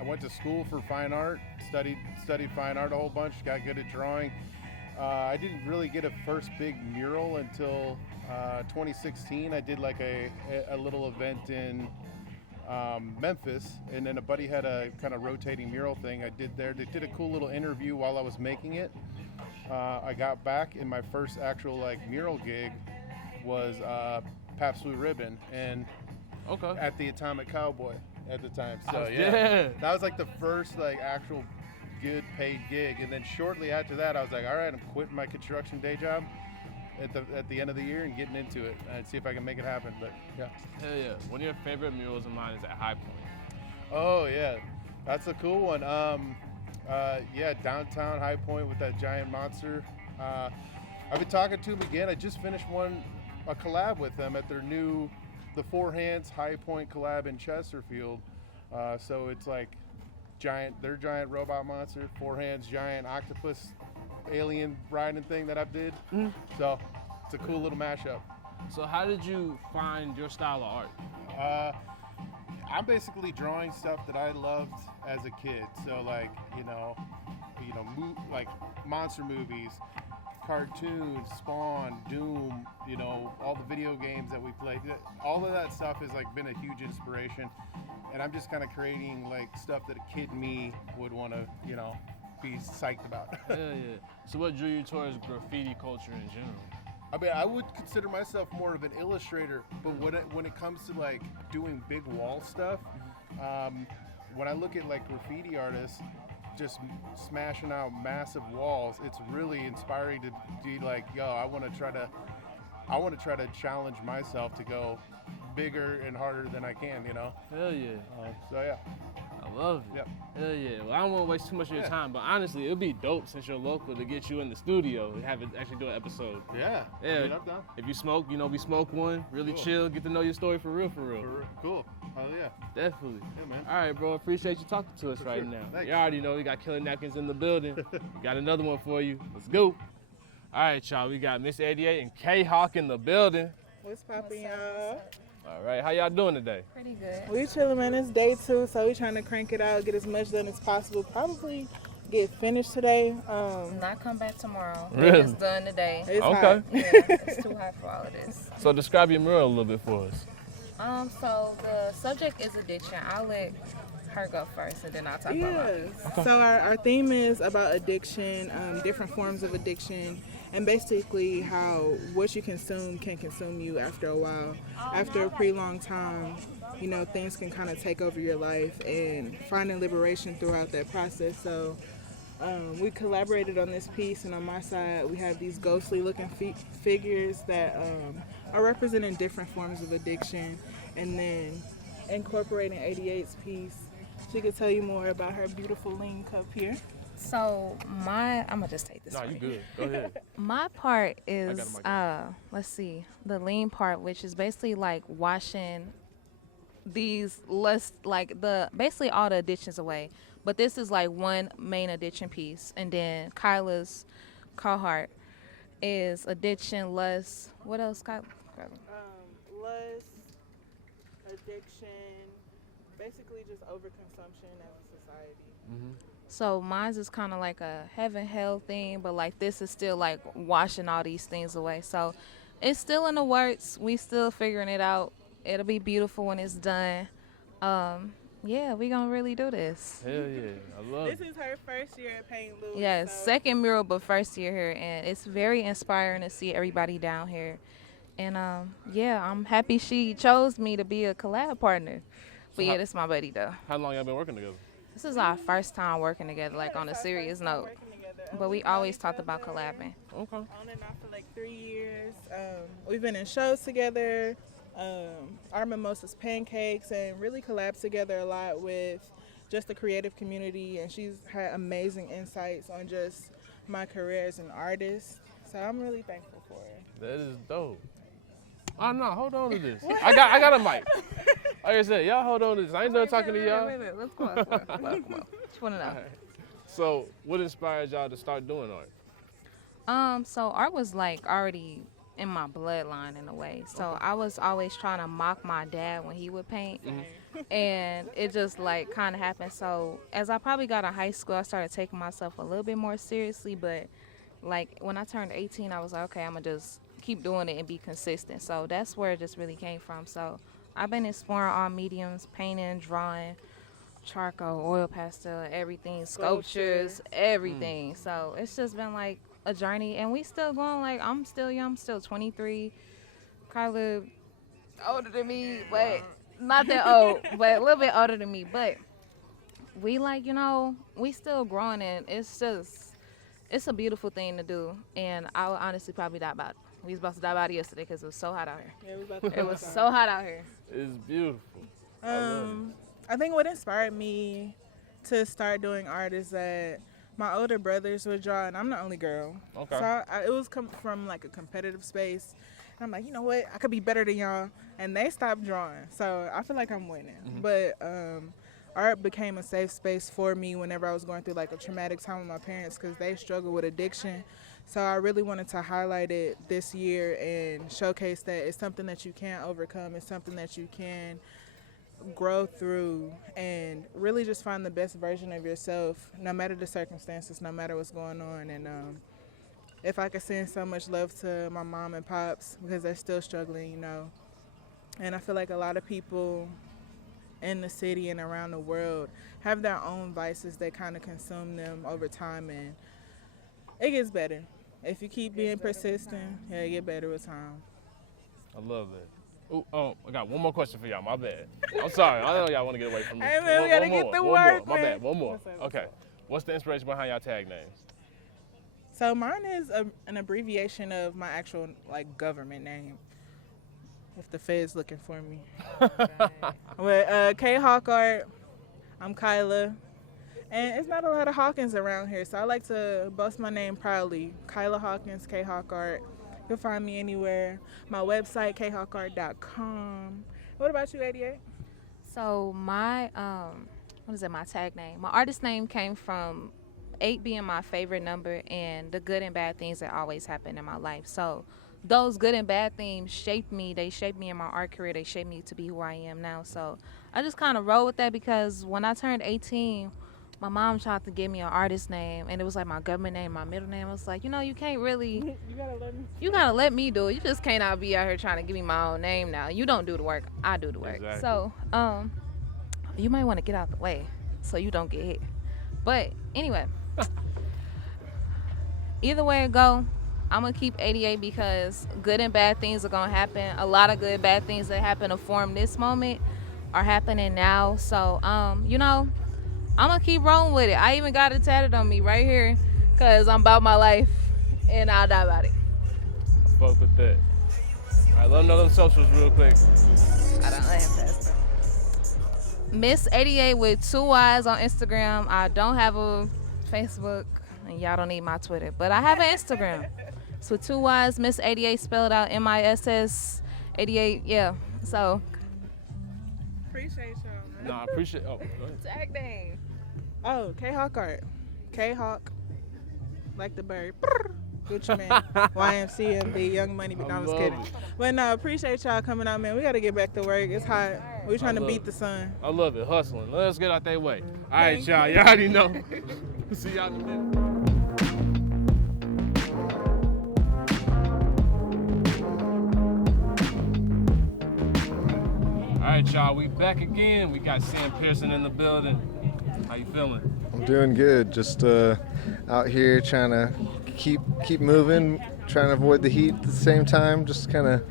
went to school for fine art, studied fine art a whole bunch, got good at drawing. I didn't really get a first big mural until 2016. I did like a little event in Memphis, and then a buddy had a kind of rotating mural thing I did there. They did a cool little interview while I was making it. I got back, and my first actual mural gig was Pabst Blue Ribbon, and at the Atomic Cowboy at the time. So that was like the first actual good paid gig. And then shortly after that, I was like, all right, I'm quitting my construction day job at the end of the year and getting into it and see if I can make it happen. But yeah. Hell yeah. One of your favorite murals of mine is at High Point. Oh yeah, that's a cool one. Downtown High Point with that giant monster. I've been talking to them again. I just finished a collab with them at their new, the Four Hands High Point collab in Chesterfield. So it's like their giant robot monster, Four Hands giant octopus alien riding thing that I did. So it's a cool little mashup. So how did you find your style of art? I'm basically drawing stuff that I loved as a kid. So like, like monster movies, cartoons, Spawn, Doom, all the video games that we played. All of that stuff has like been a huge inspiration. And I'm just kind of creating like stuff that a kid me would want to, be psyched about. Yeah. So what drew you towards graffiti culture in general? I mean, I would consider myself more of an illustrator, but when it comes to like doing big wall stuff, when I look at like graffiti artists just smashing out massive walls, it's really inspiring to be like, yo, I want to try to challenge myself to go bigger and harder than I can, Hell yeah. So yeah. I love it. Yep. Hell yeah. Well, I don't want to waste too much of your time, but honestly, it'd be dope since you're local to get you in the studio and have it actually do an episode. Yeah. Yeah. I mean, I'm down. If you smoke, we smoke one, really chill, get to know your story for real. Cool. Oh yeah. Definitely. Yeah, man. All right, bro. Appreciate you talking to us right now. Thanks. You already know we got Killer Napkins in the building. We got another one for you. Let's go. All right, y'all. We got Misseightyyeight and KHawk in the building. What's poppin', y'all? All right. How y'all doing today? Pretty good. We chillin', man. It's day 2, so we trying to crank it out, get as much done as possible. Probably get finished today. Not come back tomorrow. Really? It's done today. It's Okay. hot. Yeah, it's too hot for all of this. So describe your mural a little bit for us. So the subject is addiction. I'll let her go first, and then I'll talk about mine. Yes. So our theme is about addiction, different forms of addiction, and basically how what you consume can consume you after a while. After a pretty long time, things can kind of take over your life, and finding liberation throughout that process. So we collaborated on this piece, and on my side, we have these ghostly looking figures that are representing different forms of addiction, and then incorporating 88's piece. She could tell you more about her beautiful lean cup here. So I'm gonna just take this. No, one. you good. Go ahead. My part is let's see, the lean part, which is basically like washing these basically all the addictions away. But this is like one main addiction piece, and then Kyla's cohort is addiction, lust. What else, Kyla? Lust, addiction, basically just overconsumption as a society. So mine's is kind of like a heaven hell thing, but like this is still like washing all these things away. So it's still in the works. We still figuring it out. It'll be beautiful when it's done. Yeah, we gonna really do this. Hell yeah, I love it. This is her first year at Paint Louis. Yes, so. second mural, but first year here, and it's very inspiring to see everybody down here. And yeah, I'm happy she chose me to be a collab partner. But yeah, this is my buddy though. How long y'all been working together? This is our first time working together, like on a serious note. But we always talked about collabing. Okay. On and off for like 3 years. We've been in shows together. Our Mimosas Pancakes, and really collabs together a lot with just the creative community, and she's had amazing insights on just my career as an artist, so I'm really thankful for her. That is dope. Oh no, hold on to this. I got a mic. Like I said, y'all hold on to this. I ain't done talking to y'all. Wait. Let's go. Come on. Just want to know. Right. So what inspired y'all to start doing art? So art was like already in my bloodline in a way. So I was always trying to mock my dad when he would paint. And it just like kind of happened. So as I probably got in high school, I started taking myself a little bit more seriously. But like when I turned 18, I was like, okay, I'm gonna just keep doing it and be consistent. So that's where it just really came from. So I've been exploring all mediums, painting, drawing, charcoal, oil pastel, everything, sculptures, everything. So it's just been like a journey, and we still going. Like I'm still young, I'm still 23. Kyla older than me, but not that old, but a little bit older than me. But we like, we still growing, and it's a beautiful thing to do. And I would honestly probably die about it. We was about to die about it yesterday because it was so hot out here. Yeah, it was so hot out here. It's beautiful. I think what inspired me to start doing art is that My older brothers would draw, and I'm the only girl. Okay. So it was from like a competitive space. And I'm like, you know what? I could be better than y'all. And they stopped drawing. So I feel like I'm winning. But art became a safe space for me whenever I was going through like a traumatic time with my parents because they struggle with addiction. So I really wanted to highlight it this year and showcase that it's something that you can overcome. It's something that you can grow through and really just find the best version of yourself, no matter the circumstances, no matter what's going on. And if I could send so much love to my mom and pops because they're still struggling, you know. And I feel like a lot of people in the city and around the world have their own vices that kind of consume them over time, and it gets better. If you keep being persistent, it'll get better with time. I love that. Ooh, I got one more question for y'all. My bad. I'm sorry. I know y'all want to get away from me. Hey, man, we got to get through work. My bad. One more. Okay. What's the inspiration behind y'all tag names? So mine is an abbreviation of my actual like government name. If the Fed's looking for me. With KHawk art, I'm Kyla. And it's not a lot of Hawkins around here, so I like to boast my name proudly. Kyla Hawkins, KHawk art. You'll find me anywhere. My website, khawkart.com. What about you, 88? So my, my tag name? My artist name came from 8 being my favorite number and the good and bad things that always happen in my life. So those good and bad things shaped me. They shaped me in my art career. They shaped me to be who I am now. So I just kind of roll with that because when I turned 18, my mom tried to give me an artist name, and it was like my government name, my middle name. I was like, you know, you can't really, you gotta let me do it. You just can't be out here trying to give me my own name now. You don't do the work, I do the work. Exactly. So you might want to get out the way so you don't get hit. But anyway, either way it go, I'm gonna keep 88 because good and bad things are gonna happen. A lot of good and bad things that happen to form this moment are happening now. So you know, I'm gonna keep rolling with it. I even got it tatted on me right here because I'm about my life and I'll die about it. Fuck with that. All right, let them know them socials real quick. I don't know faster. Misseightyyeight with 2 Y's on Instagram. I don't have a Facebook and y'all don't need my Twitter, but I have an Instagram. It's with 2 Y's, Misseightyyeight spelled out MISS 88. Yeah, so. Appreciate y'all. No, I appreciate. Oh, go ahead. Tag name. Oh, KHawk art. KHawk, like the bird. Gucci Man, YMCMB, Young Money, but no, I was kidding. But no, appreciate y'all coming out, man. We got to get back to work. It's hot. We're trying to beat the sun. I love it. Hustling. Let's get out that way. All right, y'all. You already know. See y'all in a minute. All right, y'all, we back again. We got Sam Pierson in the building. How you feeling? I'm doing good. Just out here trying to keep moving, trying to avoid the heat at the same time. Just kind of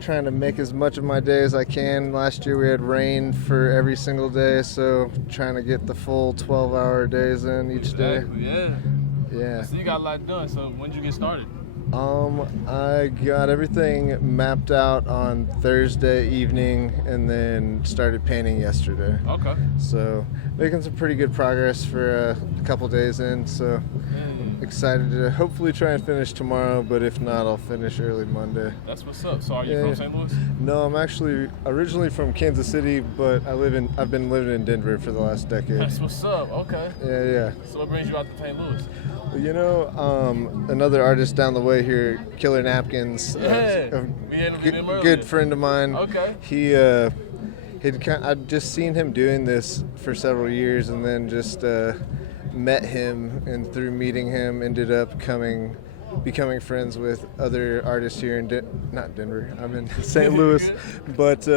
trying to make as much of my day as I can. Last year we had rain for every single day, so trying to get the full 12-hour days in each day. Yeah. So you got a lot done. So when did you get started? I got everything mapped out on Thursday evening and then started painting yesterday. Okay. So making some pretty good progress for a couple days in, so excited to hopefully try and finish tomorrow, but if not, I'll finish early Monday. That's what's up. So are you from St. Louis? No, I'm actually originally from Kansas City, but I've been living in Denver for the last decade. That's what's up. Okay. Yeah. So what brings you out to St. Louis? Well, you know, another artist down the way here, Killer Napkins, a good friend of mine. Okay. I'd just seen him doing this for several years, and then just met him, and through meeting him, ended up becoming friends with other artists here in not Denver. I'm in St. Louis, but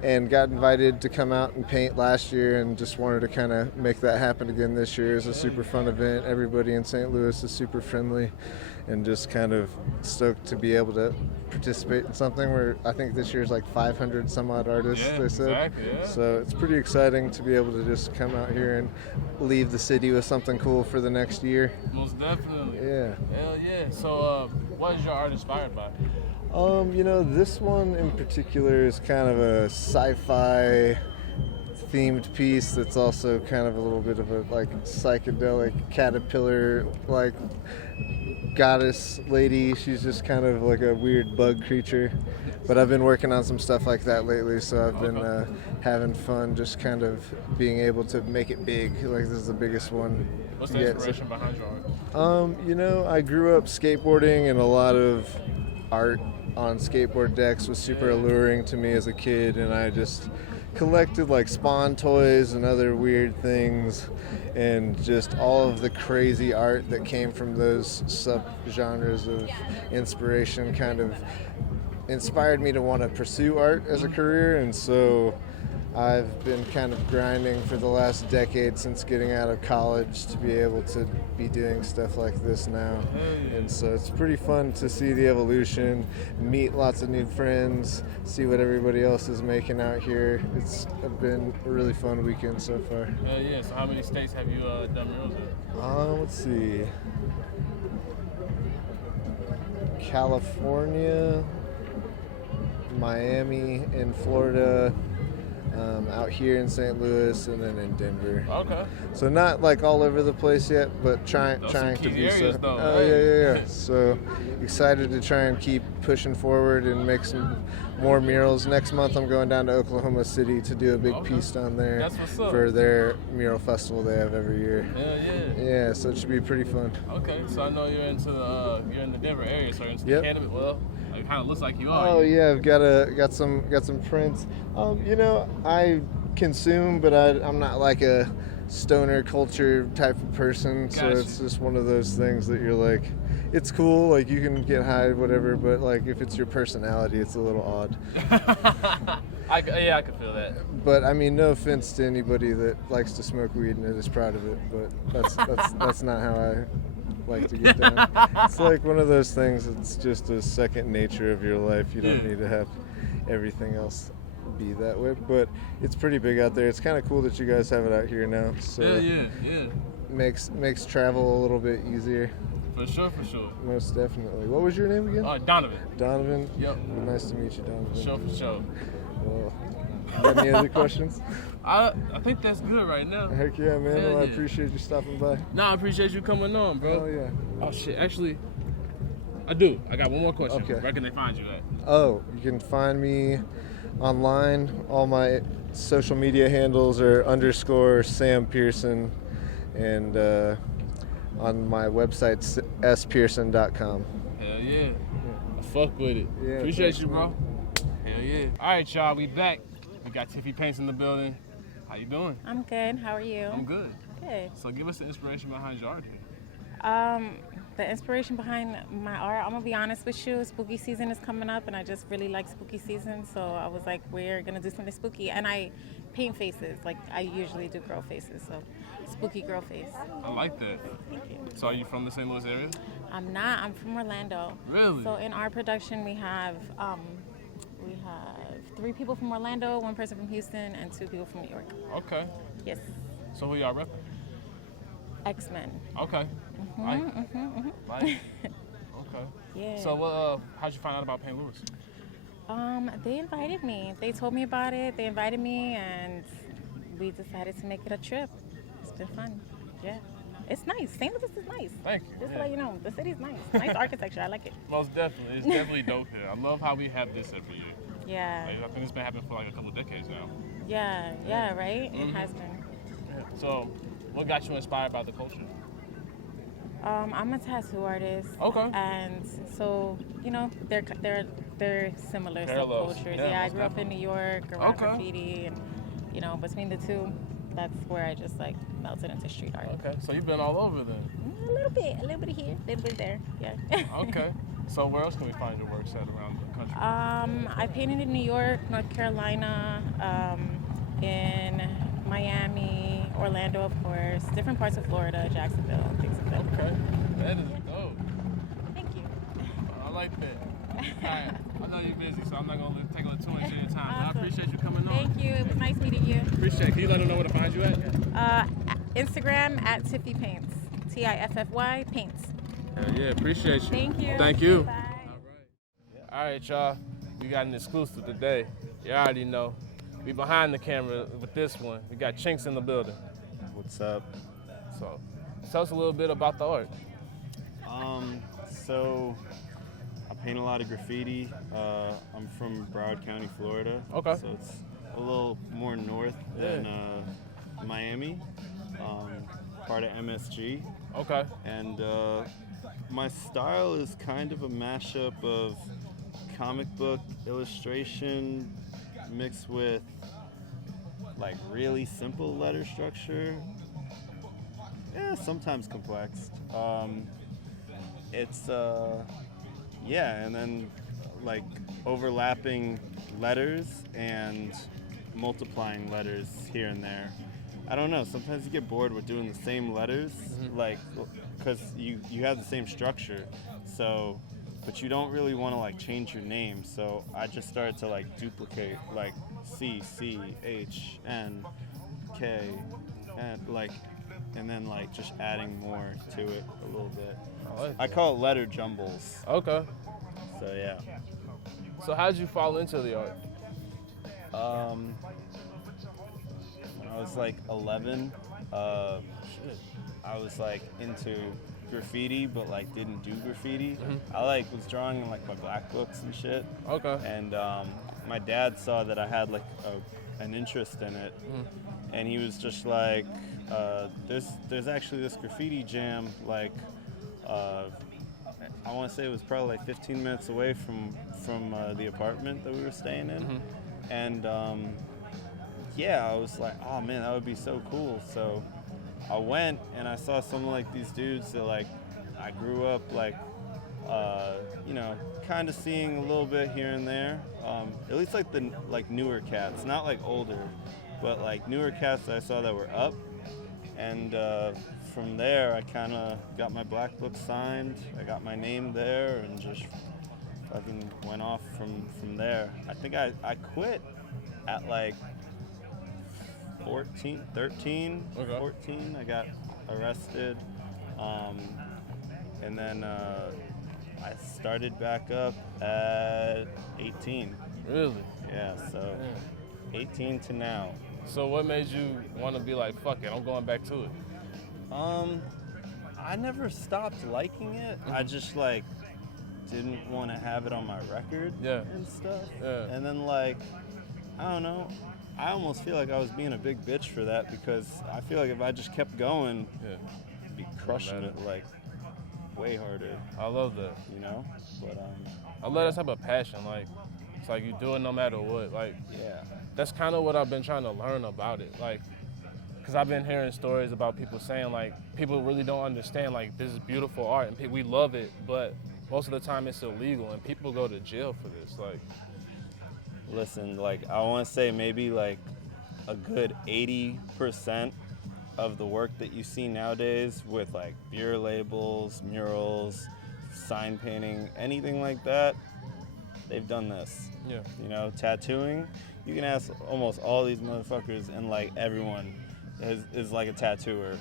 and got invited to come out and paint last year, and just wanted to kind of make that happen again this year. It's a super fun event. Everybody in St. Louis is super friendly, and just kind of stoked to be able to participate in something where I think this year's like 500 some odd artists, they said. Exactly, yeah. So it's pretty exciting to be able to just come out here and leave the city with something cool for the next year. Most definitely. Yeah. Hell yeah. So what is your art inspired by? You know, this one in particular is kind of a sci-fi themed piece that's also kind of a little bit of a like psychedelic caterpillar like goddess lady. She's just kind of like a weird bug creature. But I've been working on some stuff like that lately, so I've been having fun just kind of being able to make it big. Like this is the biggest one. What's the inspiration behind your art? You know, I grew up skateboarding, and a lot of art on skateboard decks was super alluring to me as a kid, and I just collected like Spawn toys and other weird things, and just all of the crazy art that came from those sub-genres of inspiration kind of inspired me to want to pursue art as a career. And so I've been kind of grinding for the last decade since getting out of college to be able to be doing stuff like this now. And so it's pretty fun to see the evolution, meet lots of new friends, see what everybody else is making out here. It's been a really fun weekend so far. Yeah, so how many states have you done murals in? Let's see. California, Miami, in Florida, out here in St. Louis, and then in Denver. Okay. So not like all over the place yet, but trying to be so. Though, oh yeah. So excited to try and keep pushing forward and make some more murals. Next month I'm going down to Oklahoma City to do a big piece down there. That's what's up. For their mural festival they have every year. Yeah, so it should be pretty fun. Okay, so I know you're in the Denver area, so you're into Yep. cannabis. Well, it kind of looks like you are. Oh yeah, I've got some prints. You know, I consume, but I'm not like a stoner culture type of person. So it's just one of those things that you're like, it's cool, like you can get high, whatever, but like if it's your personality, it's a little odd. I can feel that. But I mean, no offense to anybody that likes to smoke weed and is proud of it, but that's not how I like to get down. It's like one of those things. It's just a second nature of your life. You don't need to have everything else be that way. But it's pretty big out there. It's kind of cool that you guys have it out here now. So Yeah. Makes travel a little bit easier. For sure. Most definitely. What was your name again? Donovan. Donovan? Yep. Nice to meet you, Donovan. For sure. Well, you got any other questions? I think that's good right now. Heck yeah, man. Well, I appreciate you stopping by. No, I appreciate you coming on, bro. Oh, yeah. Oh, shit. Actually, I do. I got one more question. Okay. Where can they find you at? Oh, you can find me online. All my social media handles are _ Pierson, and on my website, spierson.com. Hell yeah. I fuck with it. Yeah, appreciate you, bro. Hell yeah. All right, y'all. We back. We got Tiffy Paints in the building. How you doing? I'm good. How are you? I'm good. Good. So give us the inspiration behind your art here. The inspiration behind my art, I'm gonna be honest with you, spooky season is coming up and I just really like spooky season, so I was like, we're gonna do something spooky. And I paint faces, like I usually do girl faces, so spooky girl face. I like that. Thank you. So are you from the St. Louis area? I'm not, I'm from Orlando. Really? So in our production we have 3 people from Orlando, 1 person from Houston, and 2 people from New York. Okay. Yes. So who y'all repping? X-Men. Okay. Like. Okay. Yeah. So how'd you find out about Paint Louis? They invited me. They told me about it. They invited me, and we decided to make it a trip. It's been fun. Yeah. It's nice. St. Louis is nice. Thank you. Just to let you know, the city's nice. Nice architecture. I like it. Most definitely. It's definitely dope here. I love how we have this every year. Yeah. Like, I think it's been happening for like a couple of decades now. Yeah, right? It has been. Yeah. So, what got you inspired by the culture? I'm a tattoo artist. Okay. And so, you know, they're similar Parallels. subcultures. Yeah, I most grew up in New York around Okay. graffiti, and you know, between the two, that's where I just like melted into street art. Okay. So you've been all over then. A little bit here, a little bit there. Yeah. Okay. So where else can we find your works at around the country? I painted in New York, North Carolina, in Miami, Orlando, of course, different parts of Florida, Jacksonville, things like that. Okay. That is dope. Thank you. I like that. All right. I know you're busy, so I'm not going to take up too much of your time. Awesome. But I appreciate you coming on. Thank you. It was nice meeting you. Appreciate it. Can you let them know where to find you at? Instagram at Tiffy Paints. Tiffy Paints. Yeah, appreciate you. Thank you. Thank you. Bye. All right, y'all. We got an exclusive today. You already know. We behind the camera with this one. We got Chinks in the building. What's up? So, tell us a little bit about the art. So I paint a lot of graffiti. I'm from Broward County, Florida. Okay. So it's a little more north than Miami. Part of MSG. Okay. And my style is kind of a mashup of comic book illustration mixed with like really simple letter structure. Yeah, sometimes complex. It's and then like overlapping letters and multiplying letters here and there. I don't know, sometimes you get bored with doing the same letters, like, because you have the same structure, so, but you don't really want to like change your name, so I just started to like duplicate like C, C, H, N, K, and like, and then like just adding more to it a little bit. I call it letter jumbles. Okay. So yeah. So how did you fall into the art? When I was like 11, I was like into graffiti, but like didn't do graffiti. I like was drawing in like my black books and shit. Okay. And my dad saw that I had like an interest in it, and he was just like, "There's actually this graffiti jam like." I want to say it was probably like 15 minutes away from the apartment that we were staying in, and I was like, oh man, that would be so cool. So I went and I saw some like these dudes that like I grew up like kind of seeing a little bit here and there. At least like the like newer cats, not like older, but like newer cats that I saw that were up, and from there, I kind of got my black book signed. I got my name there and just fucking went off from there. I think I quit at like 13. Okay. 14. I got arrested. And then I started back up at 18. Really? Yeah, so 18 to now. So what made you want to be like, fuck it, I'm going back to it? I never stopped liking it. I just like didn't want to have it on my record and stuff. Yeah. And then like, I don't know, I almost feel like I was being a big bitch for that, because I feel like if I just kept going, I'd be crushing it like way harder. I love that. You know? But I love that type of passion. Like, it's like you do it no matter what. Like, that's kind of what I've been trying to learn about it. Like, because I've been hearing stories about people saying, like, people really don't understand, like, this is beautiful art and we love it, but most of the time it's illegal and people go to jail for this. Like, listen, like, I want to say maybe like a good 80% of the work that you see nowadays with like beer labels, murals, sign painting, anything like that, they've done this. Yeah. You know, tattooing, you can ask almost all these motherfuckers and like everyone is like a tattooer.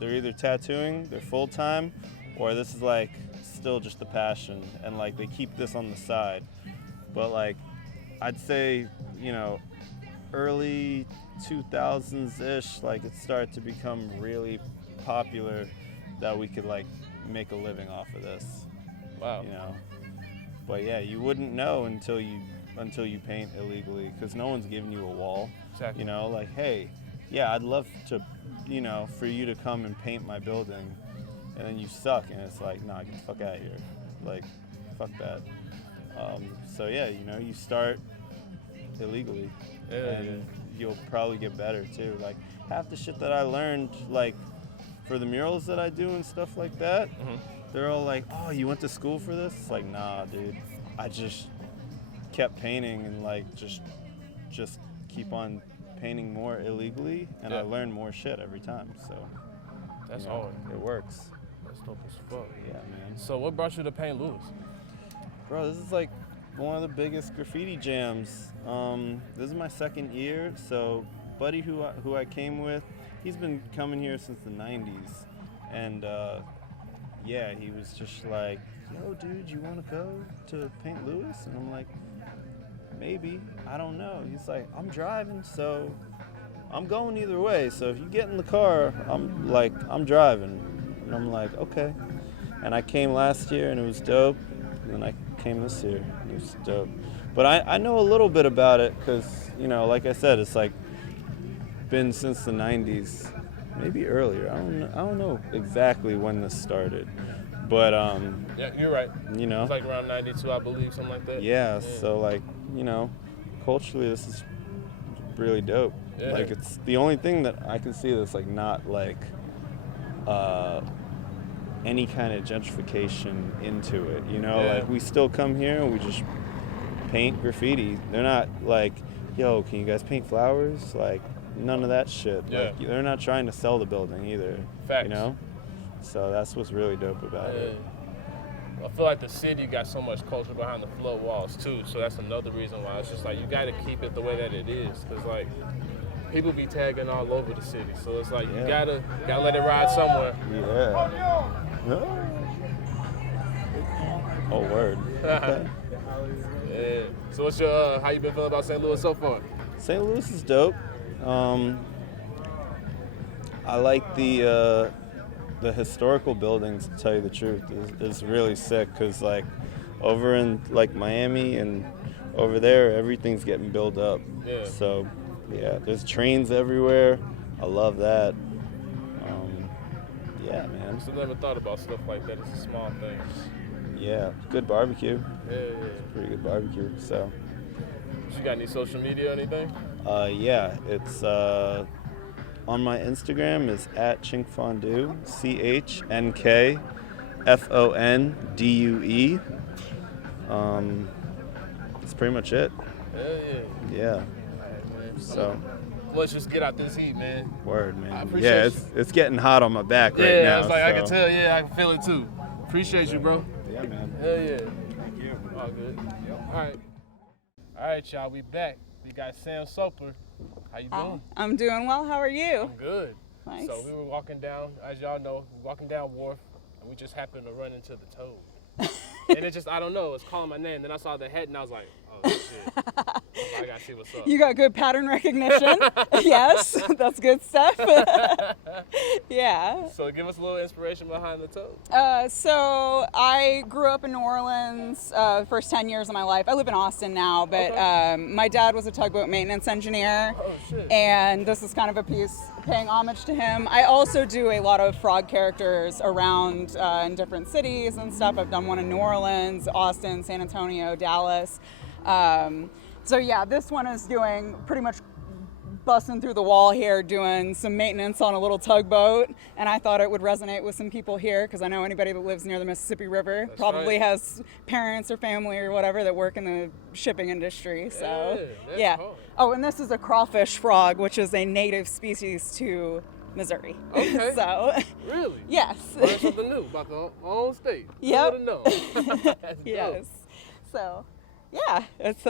They're either tattooing, they're full-time, or this is like still just a passion, and like they keep this on the side. But like, I'd say, you know, early 2000s-ish, like it started to become really popular that we could like make a living off of this. Wow. You know, but yeah, you wouldn't know until you paint illegally, because no one's giving you a wall. Exactly. You know, like, hey, yeah, I'd love to, you know, for you to come and paint my building, and then you suck, and it's like, nah, get the fuck out of here. Like, fuck that. So yeah, you know, you start illegally, and you'll probably get better too. Like, half the shit that I learned, like, for the murals that I do and stuff like that, they're all like, oh, you went to school for this? It's like, nah, dude. I just kept painting and like just keep on painting more illegally, and I learn more shit every time. So that's you know, hard. It works. That's dope as fuck. Yeah, man. So what brought you to Paint Lewis? Bro, this is like one of the biggest graffiti jams. This is my second year. So buddy who I came with, he's been coming here since the 90s, and yeah, he was just like, yo, dude, you want to go to Paint Lewis? And I'm like, maybe, I don't know. He's like, I'm driving, so I'm going either way. So if you get in the car, I'm driving. And I'm like, okay. And I came last year and it was dope. And then I came this year and it was dope. But I know a little bit about it because, you know, like I said, it's like been since the 90s, maybe earlier. I don't know exactly when this started. But yeah, you're right. You know, it's like around 92, I believe, something like that. Yeah, so like, you know, culturally this is really dope. Yeah. Like, it's the only thing that I can see that's like not like any kind of gentrification into it, you know? Yeah. Like, we still come here and we just paint graffiti. They're not like, yo, can you guys paint flowers? Like, none of that shit. Yeah. Like, they're not trying to sell the building either. Facts. You know? So that's what's really dope about it. I feel like the city got so much culture behind the flood walls too, so that's another reason why it's just like you got to keep it the way that it is, because like people be tagging all over the city, so it's like you gotta let it ride somewhere. Yeah. Oh, word. Okay. Yeah. So what's your how you been feeling about St. Louis so far? St. Louis is dope. I like the historical buildings, to tell you the truth, is really sick, because like over in like Miami and over there, everything's getting built up. Yeah. So yeah, there's trains everywhere. I love that. Yeah, man. I still never thought about stuff like that. It's a small thing. Yeah, good barbecue. Yeah. It's pretty good barbecue. So. You got any social media or anything? Yeah, it's on my Instagram is @chinkfondue, CHNKFONDUE. That's pretty much it. Yeah. All right, man. So. Let's just get out this heat, man. Word, man. I appreciate Yeah, you. it's getting hot on my back right now. Yeah, it's like so. I can tell. Yeah, I can feel it too. Appreciate you, bro. Yeah, man. Hell yeah. Thank you. All good. All right, y'all. We back. We got Sam Soper. How you doing? I'm doing well. How are you? I'm good. Nice. So we were walking down, as y'all know, walking down Wharf, and we just happened to run into the Toad. And it just, I don't know, it's calling my name. Then I saw the head, and I was like, oh shit. I gotta see what's up. You got good pattern recognition. Yes, that's good stuff. Yeah. So give us a little inspiration behind the Toad. So I grew up in New Orleans the first 10 years of my life. I live in Austin now, but my dad was a tugboat maintenance engineer. Oh, shit. And this is kind of a piece paying homage to him. I also do a lot of frog characters around in different cities and stuff. I've done one in New Orleans, Austin, San Antonio, Dallas. So yeah, this one is doing pretty much busting through the wall here, doing some maintenance on a little tugboat, and I thought it would resonate with some people here because I know anybody that lives near the Mississippi River probably has parents or family or whatever that work in the shipping industry. So yeah. Oh, and this is a crawfish frog, which is a native species to Missouri. Okay. So really? Yes. Learn something new about the own state. Yep. Who would've known? That's yes. dope. So yeah, it's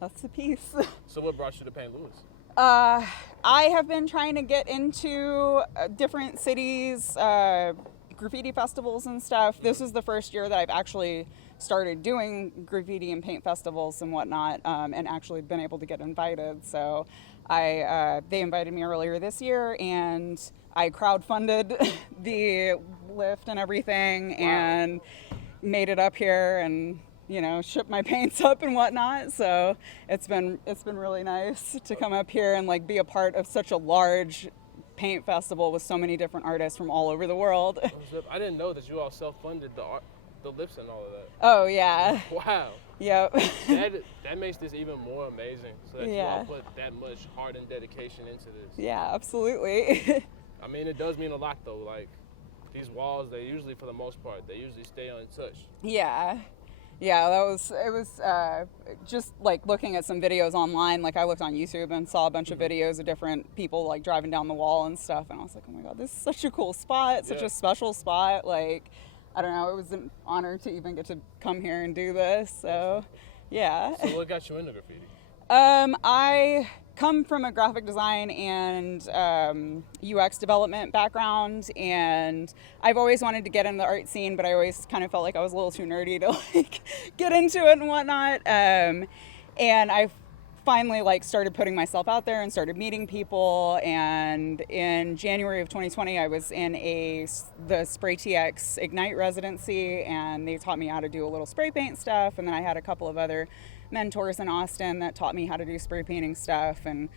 that's the piece. So what brought you to St. Louis? I have been trying to get into different cities, graffiti festivals and stuff. This is the first year that I've actually started doing graffiti and paint festivals and whatnot, and actually been able to get invited. So they invited me earlier this year, and I crowdfunded the lift and everything, and made it up here, and ship my paints up and whatnot. So it's been really nice to come up here and like be a part of such a large paint festival with so many different artists from all over the world. I didn't know that you all self-funded the lifts and all of that. Oh yeah. Wow. Yep. that makes this even more amazing. So that you all put that much heart and dedication into this. Yeah, absolutely. I mean, it does mean a lot though. Like these walls, they usually, for the most part, they usually stay untouched. Yeah. Yeah, it was just like looking at some videos online. Like I looked on YouTube and saw a bunch of videos of different people like driving down the wall and stuff. And I was like, oh my God, this is such a cool spot, such a special spot. Like, I don't know, it was an honor to even get to come here and do this. So, yeah. So what got you into graffiti? I come from a graphic design and UX development background, and I've always wanted to get into the art scene, but I always kind of felt like I was a little too nerdy to like get into it and whatnot. And I finally like started putting myself out there and started meeting people. And in January of 2020, I was in the Spray TX Ignite residency, and they taught me how to do a little spray paint stuff. And then I had a couple of other mentors in Austin that taught me how to do spray painting stuff, and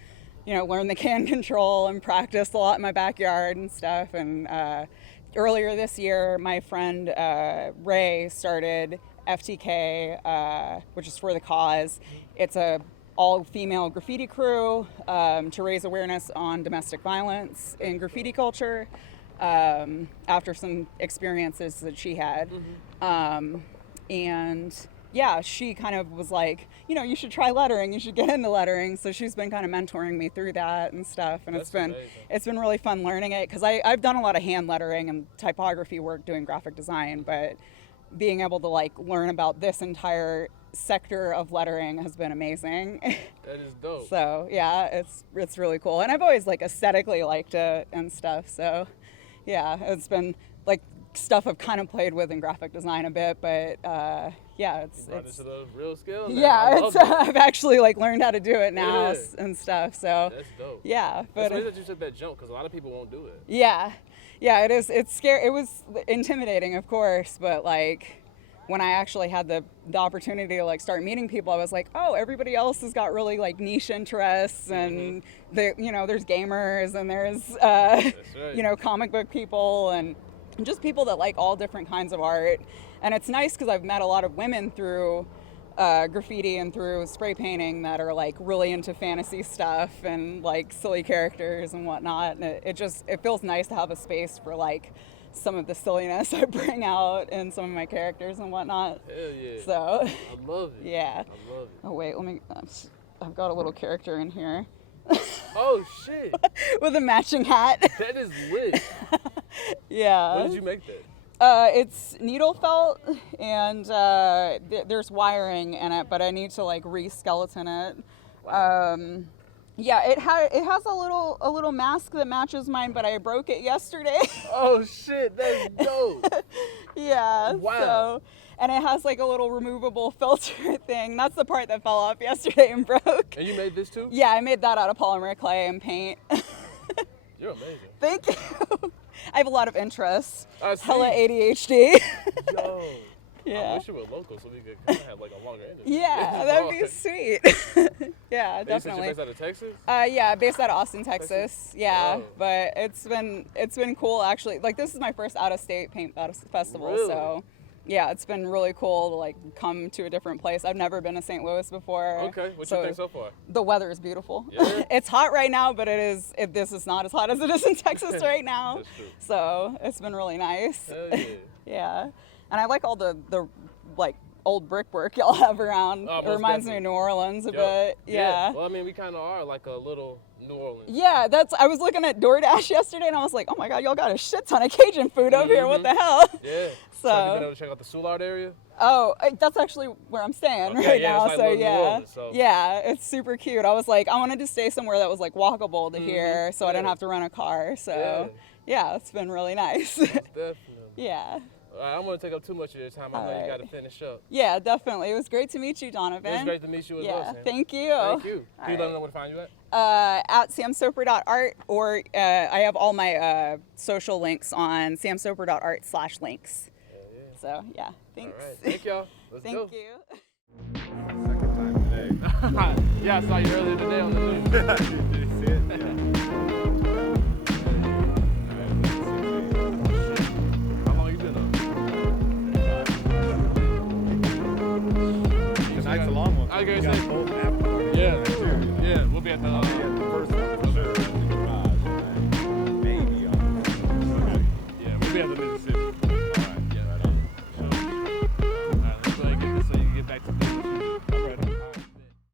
learn the can control and practice a lot in my backyard and stuff. And earlier this year, my friend Ray started FTK, which is for the cause. It's a all-female graffiti crew to raise awareness on domestic violence in graffiti culture after some experiences that she had. And yeah, she kind of was like, you should try lettering, you should get into lettering. So she's been kind of mentoring me through that and stuff. And it's been really fun learning it, because I've done a lot of hand lettering and typography work doing graphic design, but being able to like learn about this entire sector of lettering has been amazing. That is dope. So yeah, it's really cool. And I've always like aesthetically liked it and stuff. So yeah, it's been like stuff I've kind of played with in graphic design a bit, but yeah, it's into the real skill now. Yeah, I've actually like learned how to do it now and stuff. So that's dope. Yeah, but it's amazing that you took that jump, because a lot of people won't do it. Yeah, it is. It's scary. It was intimidating, of course, but like when I actually had the opportunity to like start meeting people, I was like, oh, everybody else has got really like niche interests, and there's gamers, and there's comic book people, and just people that like all different kinds of art. And it's nice because I've met a lot of women through graffiti and through spray painting that are like really into fantasy stuff and like silly characters and whatnot. And it feels nice to have a space for like some of the silliness I bring out in some of my characters and whatnot. Hell yeah. So I love it. Yeah. I love it. Oh wait, I've got a little character in here. Oh shit. With a matching hat. That is lit. Yeah. When did you make that? It's needle felt, and there's wiring in it, but I need to like re-skeleton it. Yeah, it has a little mask that matches mine, but I broke it yesterday. Oh shit, that's dope. Yeah. Wow. So, and it has like a little removable filter thing. That's the part that fell off yesterday and broke. And you made this too? Yeah, I made that out of polymer clay and paint. You're amazing. Thank you. I have a lot of interests. Hella ADHD. Yo. Yeah. I wish you were local so we could kind of have like a longer interview. Yeah, that'd be sweet. Yeah, definitely. You based out of Texas? Yeah, based out of Austin, Texas. Yeah, Whoa. but it's been cool actually. Like this is my first out-of-state paint festival, Really? so yeah, it's been really cool to like come to a different place. I've never been to St. Louis before. Okay, what you think so far? The weather is beautiful. Yeah. It's hot right now, but this is not as hot as it is in Texas right now. That's true. So it's been really nice. Hell yeah. Yeah, and I like all the like old brickwork y'all have around. Oh, it most reminds me definitely. of New Orleans a Yo. bit. Yeah. Well, I mean, we kind of are like a little New Orleans. Yeah, I was looking at DoorDash yesterday and I was like, oh my God, y'all got a shit ton of Cajun food over here. What the hell? Yeah. So Have you been able to check out the Soulard area? Oh, that's actually where I'm staying Okay, right yeah, now. it's like So little New yeah, Orleans, so. yeah, it's super cute. I was like, I wanted to stay somewhere that was like walkable to here, so I didn't have to rent a car. So yeah, it's been really nice. Definitely. Yeah. All right, I don't want to take up too much of your time. I know you got to finish up. Yeah, definitely. It was great to meet you, Donovan. It was great to meet you as well, Sam. Thank you. Thank you. All Can you let them know where to find you at? At samsoper.art, or I have all my social links on samsoper.art/links. So yeah, thanks. All right, thank y'all. Let's go. Thank you. Second time today. Yeah, I saw you earlier today on the news. Did you see it? Yeah. How long you been up? Tonight's a long one. I was We gonna got say, both